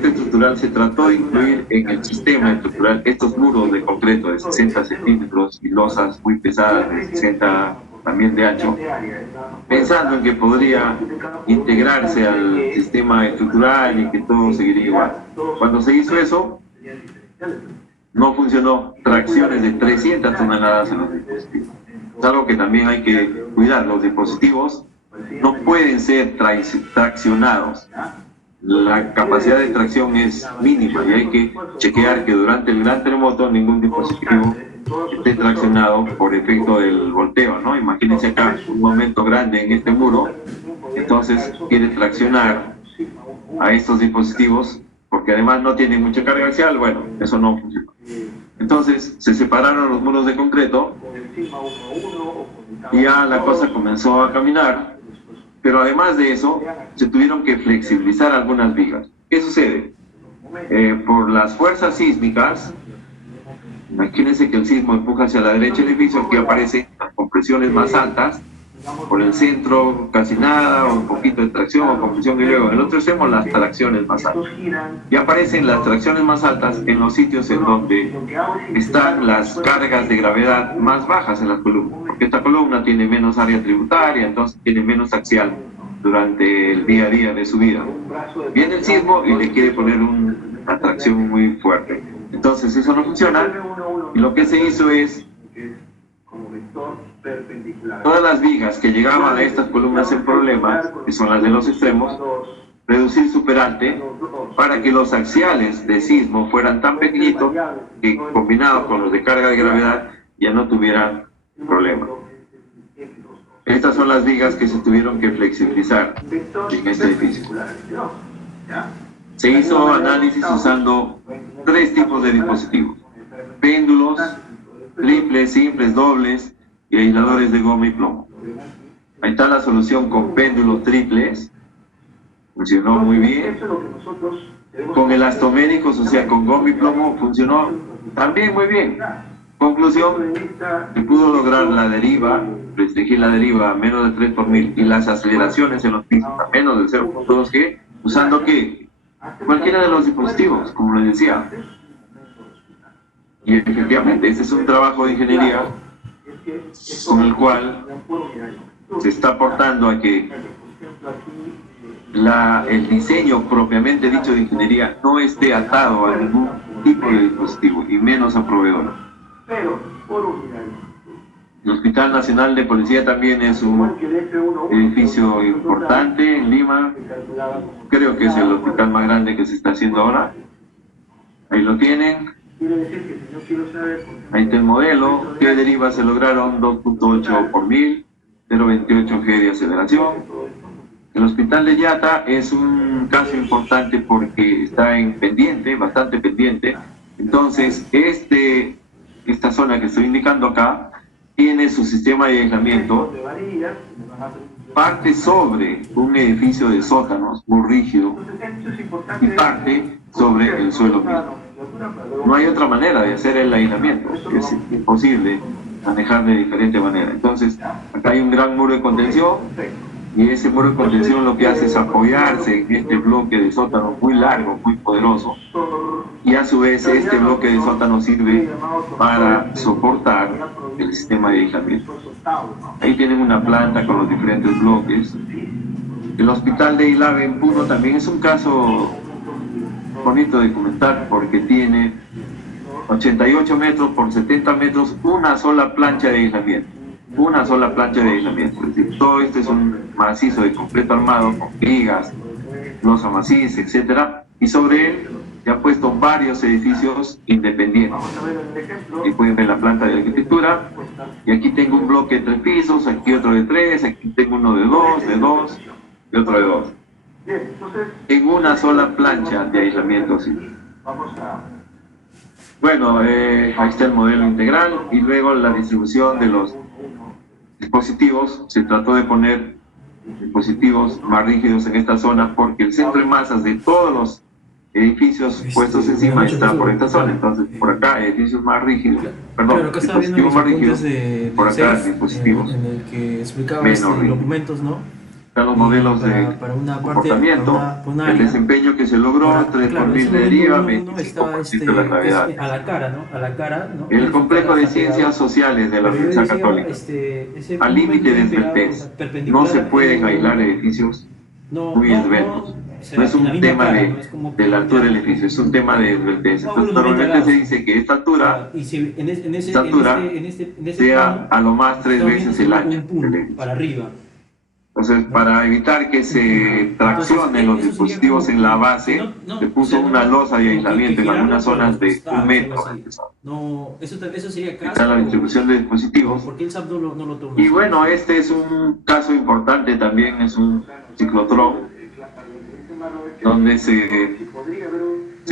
estructural se trató de incluir en el sistema estructural estos muros de concreto de 60 centímetros y losas muy pesadas de 60 también de ancho, pensando en que podría integrarse al sistema estructural y que todo seguiría igual. Cuando se hizo eso, no funcionó. Tracciones de 300 toneladas en los dispositivos. Es algo que también hay que cuidar. Los dispositivos no pueden ser traccionados. la capacidad de tracción es mínima y hay que chequear que durante el gran terremoto ningún dispositivo esté traccionado por efecto del volteo, ¿no? Imagínense acá un momento grande en este muro, entonces quiere traccionar a estos dispositivos porque además no tienen mucha carga axial. Bueno, eso no funciona. Entonces se separaron los muros de concreto y ya la cosa comenzó a caminar, pero además de eso se tuvieron que flexibilizar algunas vigas. ¿Qué sucede? Por las fuerzas sísmicas, imagínense que el sismo empuja hacia la derecha el edificio, aquí aparecen las compresiones más altas, por el centro casi nada, o un poquito de tracción o compresión, y luego en el otro extremo las tracciones más altas. Y aparecen las tracciones más altas en los sitios en donde están las cargas de gravedad más bajas en las columnas, porque esta columna tiene menos área tributaria, entonces tiene menos axial durante el día a día de su vida. Viene el sismo y le quiere poner una tracción muy fuerte. Entonces eso no funciona, y lo que se hizo es todas las vigas que llegaban a estas columnas en problemas, que son las de los extremos, reducir su peralte para que los axiales de sismo fueran tan pequeñitos que combinados con los de carga de gravedad ya no tuvieran problema. Estas son las vigas que se tuvieron que flexibilizar en este edificio. Se hizo análisis usando 3 tipos de dispositivos: péndulos, triples, simples, dobles y aisladores de goma y plomo. Ahí está la solución con péndulos triples, funcionó muy bien. Con elastoméricos, o sea, con goma y plomo, funcionó también muy bien. Conclusión, se pudo lograr la deriva, restringir la deriva a menos de 3 por mil y las aceleraciones en los pisos a menos del 0.2 G, usando ¿qué? Cualquiera de los dispositivos, como les decía. Y efectivamente, este es un trabajo de ingeniería con el cual se está aportando a que el diseño propiamente dicho de ingeniería no esté atado a ningún tipo de dispositivo, y menos a proveedor. El Hospital Nacional de Policía también es un edificio importante en Lima. Creo que es el hospital más grande que se está haciendo ahora. Ahí lo tienen. Ahí está el modelo. ¿Qué derivas se lograron? 2.8 por mil, 0.28 G de aceleración. El hospital de Yata es un caso importante porque está en pendiente, bastante pendiente. Entonces, esta zona que estoy indicando acá tiene su sistema de aislamiento, parte sobre un edificio de sótanos muy rígido y parte sobre el suelo mismo. No hay otra manera de hacer el aislamiento, es imposible manejar de diferente manera. Entonces, acá hay un gran muro de contención, y ese muro de contención lo que hace es apoyarse en este bloque de sótano muy largo, muy poderoso, y a su vez este bloque de sótano sirve para soportar el sistema de aislamiento. Ahí tienen una planta con los diferentes bloques. El hospital de Ilave en Puno también es un caso bonito de comentar porque tiene 88 metros por 70 metros, una sola plancha de aislamiento. Una sola plancha de aislamiento. Es decir, todo este es un macizo de concreto armado con vigas, losa maciza, etcétera, y sobre él se han puesto varios edificios independientes. Aquí pueden ver la planta de arquitectura, y aquí tengo un bloque de 3 pisos, aquí otro de 3, aquí tengo uno de 2 y otro de 2. En una sola plancha de aislamiento. ¿Sí? Bueno, ahí está el modelo integral, y luego la distribución de los dispositivos. Se trató de poner dispositivos más rígidos en esta zona porque el centro de masas de todos los edificios puestos encima está por esta zona. Entonces, por acá edificios más rígidos, perdón, dispositivos más rígidos, por acá dispositivos en el que explicaba menos rígidos. Documentos, ¿no? Los modelos de comportamiento, el desempeño que se logró, 3 por mil de deriva, 25% de la gravedad. A la cara, ¿no? A la cara, ¿no? El complejo de ciencias sociales de la Universidad Católica, al límite de esbeltez. No se pueden aislar edificios muy esbeltos. No es un tema de la altura del edificio, es un tema de esbeltez. Entonces, normalmente se dice que esta altura sea a lo más 3 veces el ancho. Para arriba. Entonces, para evitar que se traccionen los dispositivos en la base, se puso una losa de aislamiento en algunas zonas de 1 metro. No, eso sería está la distribución de dispositivos. ¿Por qué el SAP no lo toma? Y bueno, este es un caso importante también, es un ciclotrón, donde se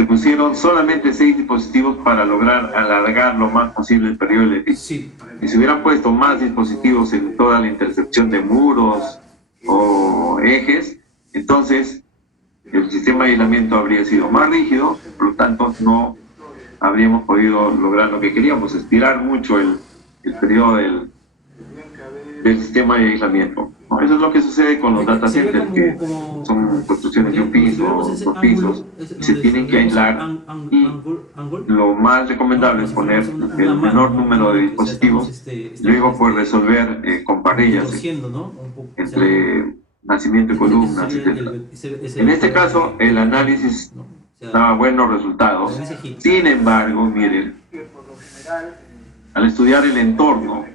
pusieron solamente 6 dispositivos para lograr alargar lo más posible el periodo de vida. Sí. Y si hubieran puesto más dispositivos en toda la intercepción de muros o ejes, entonces el sistema de aislamiento habría sido más rígido, por lo tanto no habríamos podido lograr lo que queríamos, estirar mucho el periodo del sistema de aislamiento. ¿No? Eso es lo que sucede con los data centers, que son construcciones de un piso, 2 pisos, y se tienen que aislar, y lo más recomendable es poner el menor número de dispositivos, luego pues resolver con parrillas entre nacimiento y columnas, etc. En este caso, el análisis daba buenos resultados. Sin embargo, miren, al estudiar el entorno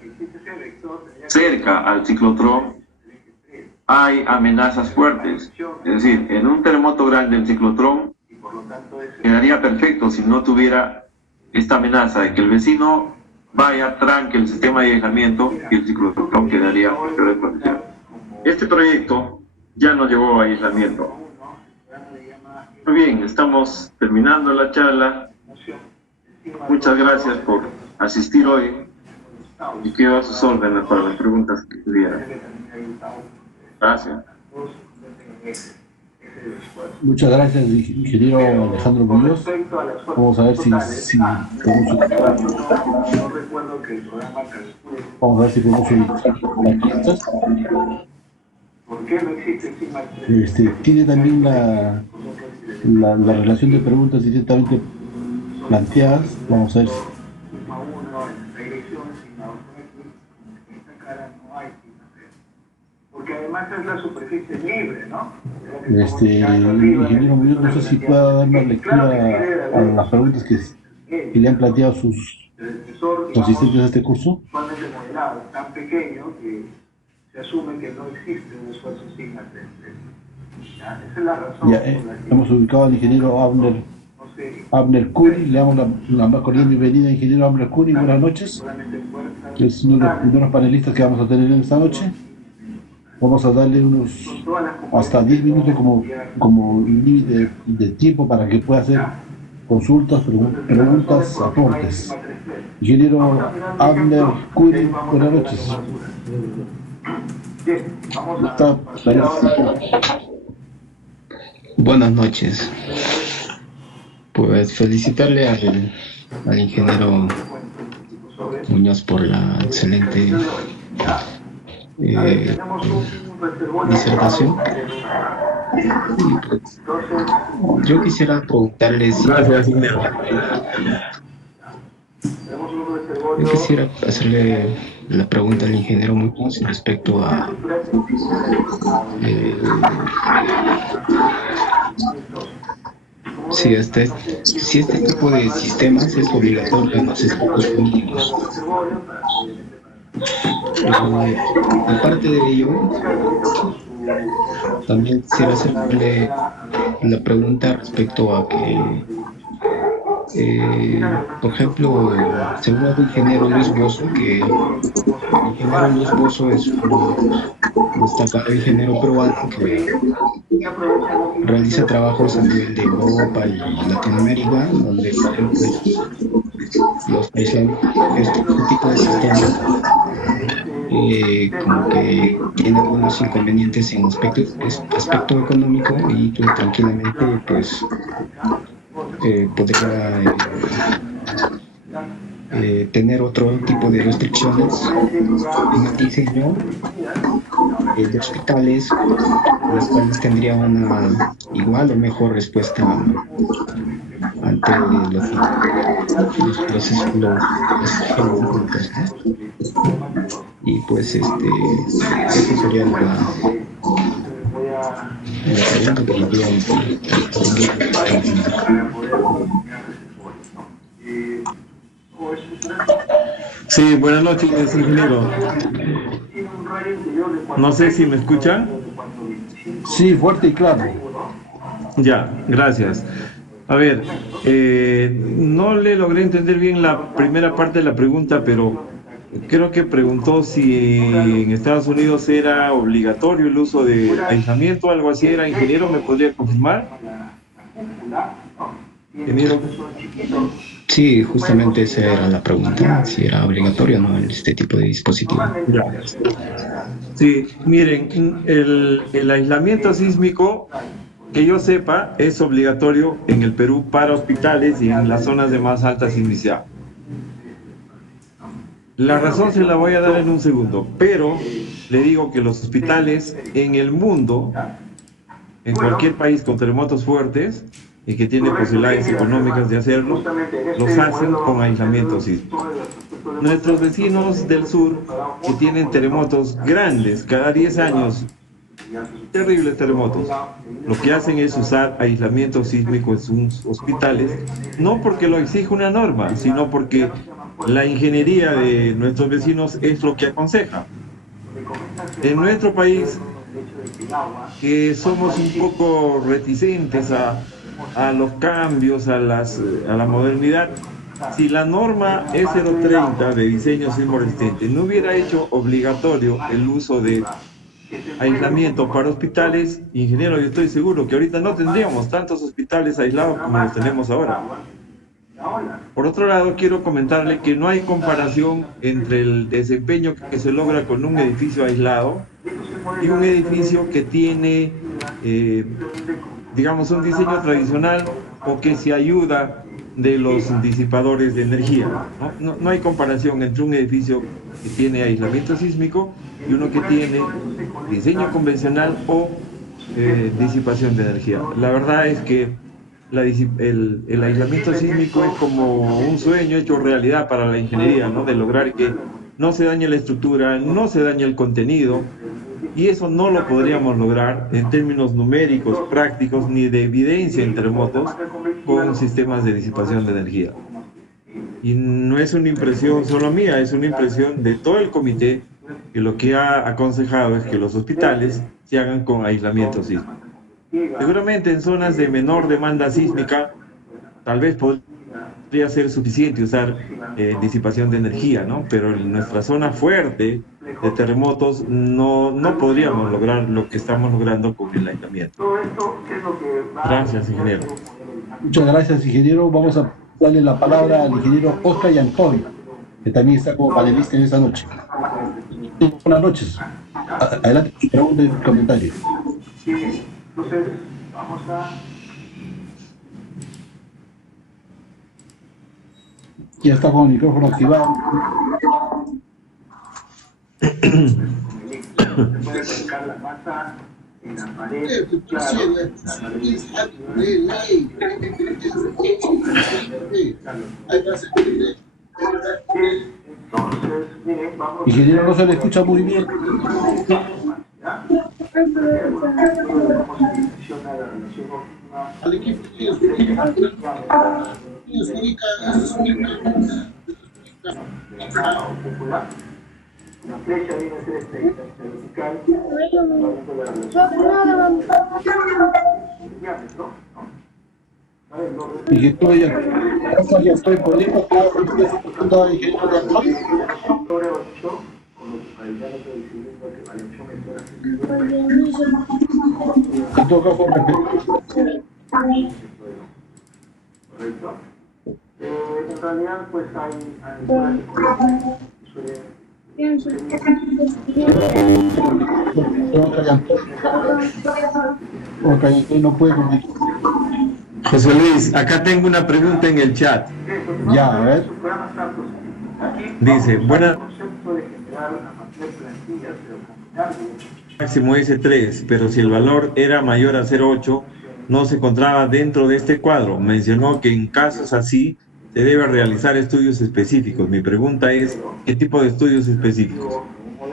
cerca al ciclotrón, hay amenazas fuertes. Es decir, en un terremoto grande el ciclotrón quedaría perfecto si no tuviera esta amenaza de que el vecino vaya, tranque el sistema de aislamiento y el ciclotrón quedaría en peores condiciones. Este proyecto ya no llevó a aislamiento. Muy bien, estamos terminando la charla. Muchas gracias por asistir hoy y quedo a sus órdenes para las preguntas que tuvieran. Gracias. Muchas gracias, ingeniero Alejandro Muñoz. Vamos a ver si podemos tiene también la relación de preguntas directamente planteadas. Vamos a ver porque además es la superficie libre, ¿no? Ingeniero Muñoz, no sé si pueda dar una lectura a las preguntas que le han planteado sus asistentes a este curso. Actualmente modelado, tan pequeño que se asume que no existe un esfuerzo sin latente. Esa es la razón. Ya, hemos ubicado al ingeniero Abner Curi. Le damos la más cordial bienvenida, ingeniero Abner Curi. Buenas noches. Es uno de los primeros panelistas que vamos a tener esta noche. Vamos a darle hasta 10 minutos como límite de tiempo para que pueda hacer consultas, preguntas, aportes. Ingeniero Abner Curi, buenas noches. Buenas noches. Pues felicitarle al ingeniero Muñoz por la excelente disertación. Yo quisiera preguntarle si... Yo quisiera hacerle la pregunta al ingeniero Muñoz respecto a si este tipo de sistemas es obligatorio en los espacios públicos. Aparte de ello, también quisiera hacerle la pregunta respecto a que, por ejemplo, según el ingeniero Luis Bozo, que el ingeniero Luis Bozo es un destacado ingeniero peruano que realiza trabajos a nivel de Europa y Latinoamérica, donde por ejemplo los este tipo de sistemas como que tiene algunos inconvenientes en aspecto económico, y pues tranquilamente pues podría tener otro tipo de restricciones en el diseño de hospitales, las cuales tendrían una igual o mejor respuesta ante los procesos económicos, ¿no? Y pues eso sería la pregunta que le quería decir. Sí, buenas noches, ingeniero. No sé si me escuchan. Sí, fuerte y claro. Ya, gracias. A ver, no le logré entender bien la primera parte de la pregunta, pero creo que preguntó si en Estados Unidos era obligatorio el uso de aislamiento o algo así. ¿Era ingeniero? ¿Me podría confirmar? Ingeniero. Sí, justamente esa era la pregunta, si era obligatorio o no este tipo de dispositivo. Ya. Sí, miren, el aislamiento sísmico, que yo sepa, es obligatorio en el Perú para hospitales y en las zonas de más alta sismicidad. La razón se la voy a dar en un segundo, pero le digo que los hospitales en el mundo, en cualquier país con terremotos fuertes y que tiene posibilidades económicas de hacerlo, los hacen con aislamiento sísmico. Nuestros vecinos del sur, que tienen terremotos grandes cada 10 años, terribles terremotos, lo que hacen es usar aislamiento sísmico en sus hospitales, no porque lo exige una norma, sino porque la ingeniería de nuestros vecinos es lo que aconseja. En nuestro país, que somos un poco reticentes a los cambios, a la modernidad, si la norma E030 de diseño sismoresistente no hubiera hecho obligatorio el uso de aislamiento para hospitales, ingeniero, yo estoy seguro que ahorita no tendríamos tantos hospitales aislados como los tenemos ahora. Por otro lado, quiero comentarle que no hay comparación entre el desempeño que se logra con un edificio aislado y un edificio que tiene, digamos, un diseño tradicional o que se ayuda de los disipadores de energía. No hay comparación entre un edificio que tiene aislamiento sísmico y uno que tiene diseño convencional o disipación de energía. La verdad es que el aislamiento sísmico es como un sueño hecho realidad para la ingeniería, ¿no? De lograr que no se dañe la estructura, no se dañe el contenido, y eso no lo podríamos lograr en términos numéricos, prácticos, ni de evidencia en terremotos con sistemas de disipación de energía. Y no es una impresión solo mía, es una impresión de todo el comité, que lo que ha aconsejado es que los hospitales se hagan con aislamiento sísmico. Seguramente en zonas de menor demanda sísmica, tal vez podría ser suficiente usar disipación de energía, ¿no? Pero en nuestra zona fuerte de terremotos no podríamos lograr lo que estamos logrando con el aislamiento. Gracias, ingeniero. Muchas gracias, ingeniero. Vamos a darle la palabra al ingeniero Oscar Yancoy, que también está como panelista en esta noche. Buenas noches. Adelante, pregunta y comentario. Entonces, vamos a... Ya está con el micrófono activado. Se puede colocar la masa en la pared. Entonces, miren, vamos... Ingeniero, no se le escucha muy bien. Al equipo la flecha viene a ser vertical, Ingeniero, ya estoy poniendo todo ingeniero de actual. En todo caso, correcto. En realidad, pues hay no puede. José Luis, acá tengo una pregunta en el chat. Ya, a ver. Dice, buena... máximo S3, pero si el valor era mayor a 0,8, no se encontraba dentro de este cuadro. Mencionó que en casos así se debe realizar estudios específicos. Mi pregunta es, ¿qué tipo de estudios específicos?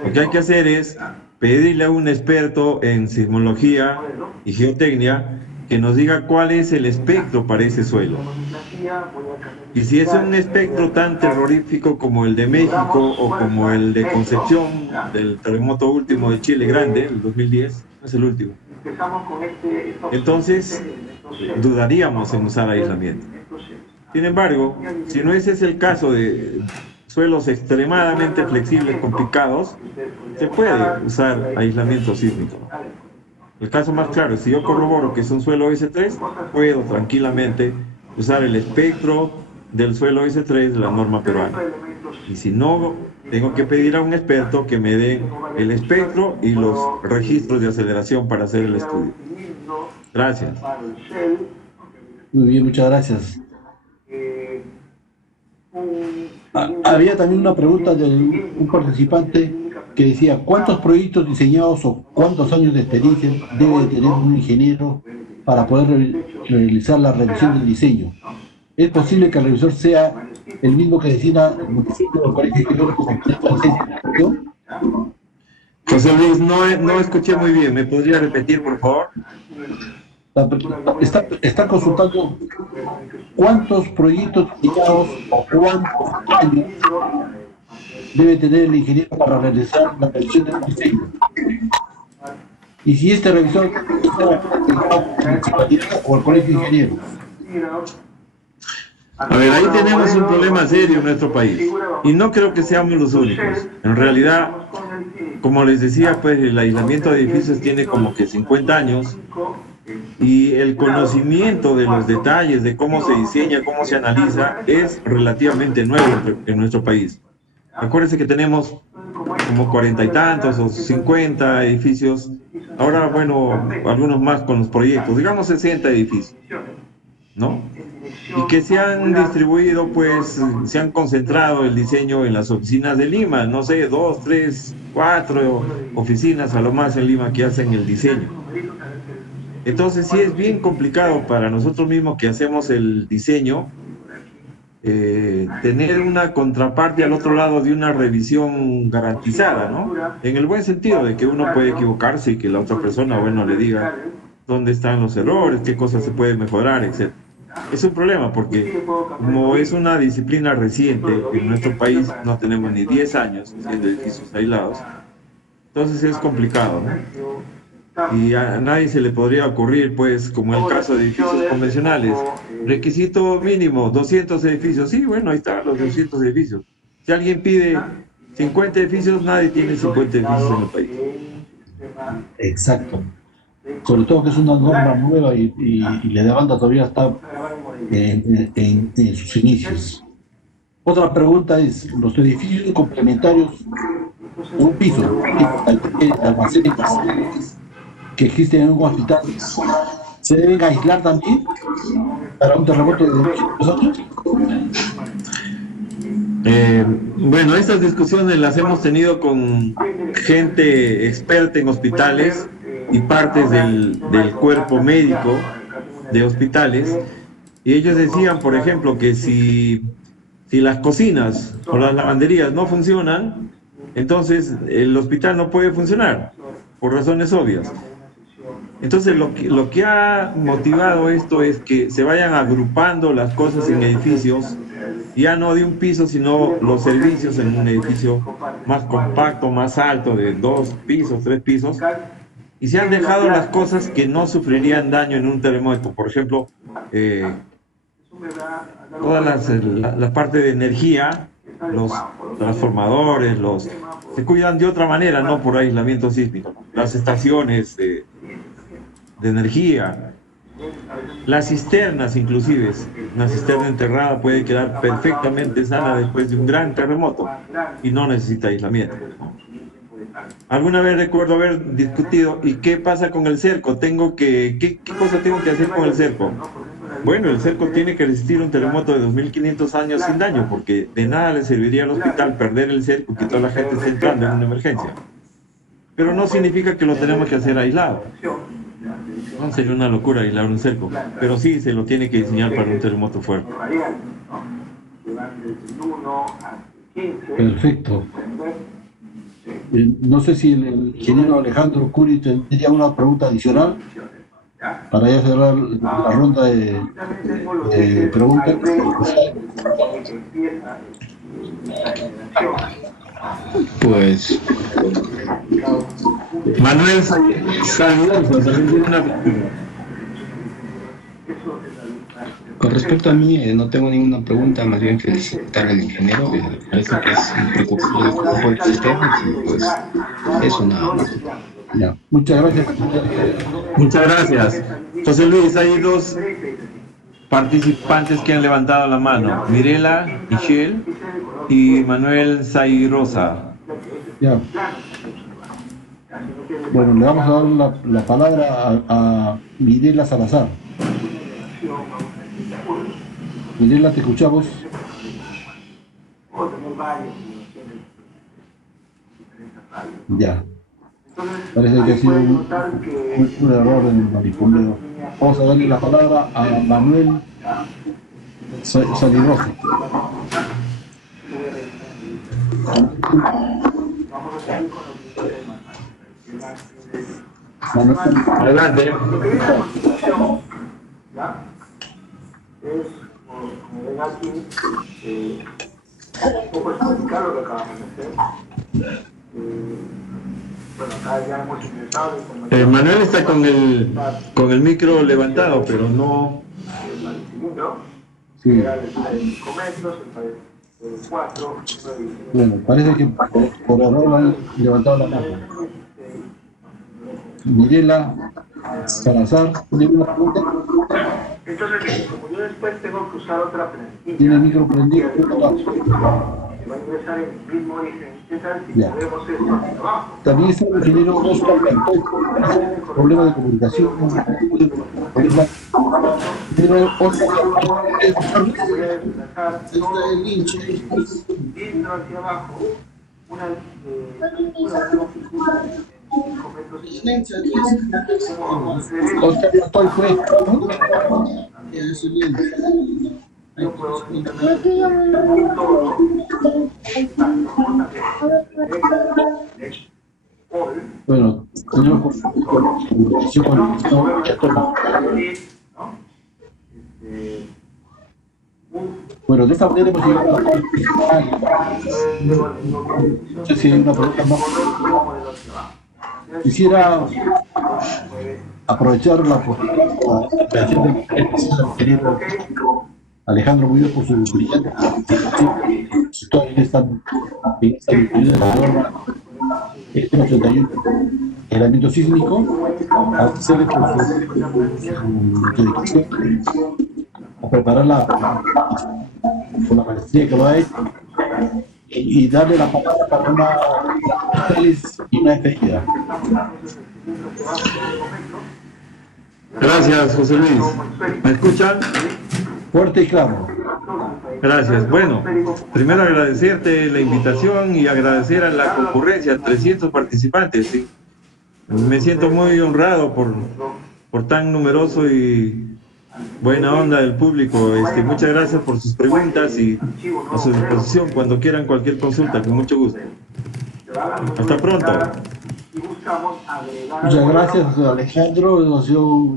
Lo que hay que hacer es pedirle a un experto en sismología y geotecnia que nos diga cuál es el espectro para ese suelo. Y si es un espectro tan terrorífico como el de México o como el de Concepción, del terremoto último de Chile Grande, el 2010, no es el último, entonces dudaríamos en usar aislamiento. Sin embargo, si no ese es el caso de suelos extremadamente flexibles, complicados, se puede usar aislamiento sísmico. El caso más claro es si yo corroboro que es un suelo S3, puedo tranquilamente usar el espectro del suelo S3 de la norma peruana. Y si no, tengo que pedir a un experto que me dé el espectro y los registros de aceleración para hacer el estudio. Gracias. Muy bien, muchas gracias. Había también una pregunta de un participante que decía: ¿cuántos proyectos diseñados o cuántos años de experiencia debe de tener un ingeniero para poder realizar la revisión del diseño? ¿Es posible que el revisor sea el mismo que designa el municipio o el colegio de ingenieros como licencia? José Luis, no escuché muy bien. ¿Me podría repetir, por favor? Está consultando cuántos proyectos diseñados o cuántos años debe tener el ingeniero para realizar la revisión del diseño. Y si este revisor o el colegio de ingenieros. A ver, ahí tenemos un problema serio en nuestro país. Y no creo que seamos los únicos. En realidad, como les decía, pues el aislamiento de edificios tiene como que 50 años. Y el conocimiento de los detalles de cómo se diseña, cómo se analiza, es relativamente nuevo en nuestro país. Acuérdense que tenemos como 40 y tantos o 50 edificios. Ahora, bueno, algunos más con los proyectos, digamos 60 edificios, ¿no? Y que se han distribuido, pues, se han concentrado el diseño en las oficinas de Lima, no sé, 2, 3, 4 oficinas a lo más en Lima que hacen el diseño. Entonces sí es bien complicado para nosotros mismos que hacemos el diseño, tener una contraparte al otro lado de una revisión garantizada, ¿no? En el buen sentido de que uno puede equivocarse y que la otra persona, bueno, le diga dónde están los errores, qué cosas se puede mejorar, etc. Es un problema porque como es una disciplina reciente, en nuestro país no tenemos ni 10 años haciendo edificios aislados, entonces es complicado, ¿no? Y a nadie se le podría ocurrir, pues, como el caso de edificios convencionales, requisito mínimo, 200 edificios. Sí, bueno, ahí están los 200 edificios. Si alguien pide 50 edificios, nadie tiene 50 edificios en el país. Exacto. Sobre todo que es una norma nueva y la demanda todavía está en sus inicios. Otra pregunta es: los edificios complementarios, un piso, almacenes que existen en un hospital, ¿se deben aislar también para un terremoto de 200 años? Bueno, estas discusiones las hemos tenido con gente experta en hospitales y partes del cuerpo médico de hospitales, y ellos decían, por ejemplo, que si las cocinas o las lavanderías no funcionan, entonces el hospital no puede funcionar, por razones obvias. Entonces lo que ha motivado esto es que se vayan agrupando las cosas en edificios, ya no de un piso, sino los servicios en un edificio más compacto, más alto, de 2 pisos, 3 pisos, y se han dejado las cosas que no sufrirían daño en un terremoto. Por ejemplo, toda la parte de energía, los transformadores, se cuidan de otra manera, no por aislamiento sísmico. Las estaciones de energía, las cisternas inclusive, una cisterna enterrada puede quedar perfectamente sana después de un gran terremoto y no necesita aislamiento. Alguna vez recuerdo haber discutido, ¿y qué pasa con el cerco? ¿Qué cosa tengo que hacer con el cerco? Bueno, el cerco tiene que resistir un terremoto de 2500 años sin daño, porque de nada le serviría al hospital perder el cerco y que toda la gente esté entrando en una emergencia. Pero no significa que lo tenemos que hacer aislado. No sería una locura aislar un cerco, pero sí se lo tiene que diseñar para un terremoto fuerte. Perfecto. No sé si el ingeniero Alejandro Curi tendría una pregunta adicional. para ya cerrar la ronda de preguntas. Pues Manuel Saludamos, también tiene una pregunta. con respecto a mí, no tengo ninguna pregunta, más bien felicitar al ingeniero, parece que es un precursor del campo del sistema, y pues eso nada más. Ya. Muchas gracias. Muchas gracias. José Luis, hay dos participantes que han levantado la mano, Mirela Michel y Manuel Zairosa. Ya. Bueno, le vamos a dar la palabra a Mirela Salazar. Mirela, te escuchamos. Ya. Parece que ha sido un error en el manipuleo. Vamos a darle la palabra a Manuel Salirosa. Manuel, adelante. Es, como ven aquí, un poco explicar lo que acabamos de hacer. Bueno, acá ya hemos ingresado. Manuel está con el micro levantado, pero no. sí. Bueno, parece que por error han levantado la mano. Mirela Salazar, ¿tiene una pregunta? Entonces, como yo después tengo que usar otra plantilla, ¿Tiene el micro prendido? va a ingresar en el mismo origen. ¿Qué tal si movemos esto hacia abajo? También está el ingeniero Oscar Cantón, problema de comunicación. Pero Oscar Cantón, Voy a desplazar todo el hinche. viendo hacia abajo una longitud de 5 metros. Oscar Cantón fue. Yo puedo todo. Bueno, tenemos bueno, de esta manera hemos llegado a la no sé si hay una pregunta más. Quisiera aprovechar la creación del ingeniero Alejandro Muñoz por su brillante participación en esta disciplina de la norma 81, aislamiento sísmico, hacerle por su dedicación a prepararla con la maestría que lo ha hecho y darle la palabra para una feliz y una despedida. Gracias, José Luis. ¿Me escuchan? Fuerte y claro. Gracias. Bueno, primero agradecerte la invitación y agradecer a la concurrencia, 300 participantes. ¿Sí? Me siento muy honrado por tan numeroso y buena onda del público. Muchas gracias por sus preguntas y a su disposición cuando quieran cualquier consulta, con mucho gusto. Hasta pronto. Muchas gracias, Alejandro. Nos ha sido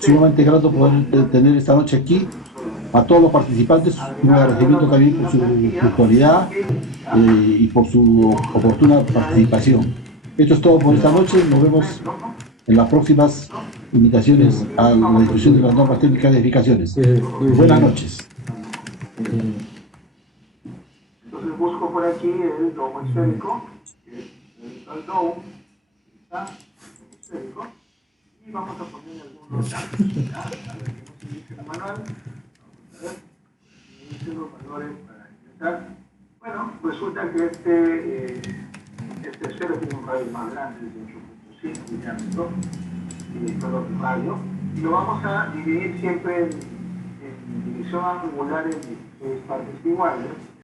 sumamente grato poder tener esta noche aquí. A todos los participantes, un agradecimiento también por su puntualidad y por su oportuna participación. Esto es todo por esta noche. Nos vemos en las próximas invitaciones a la discusión de las normas técnicas de edificaciones. Buenas noches. Entonces busco por aquí el domo esférico, el domo, está esférico, y vamos a poner algunos manual. Los valores para ingresar. Bueno, resulta que este esfero tiene un radio más grande, de 8.5 de diámetro, y todo el radio, y lo vamos a dividir siempre en división angular en 16 partes iguales.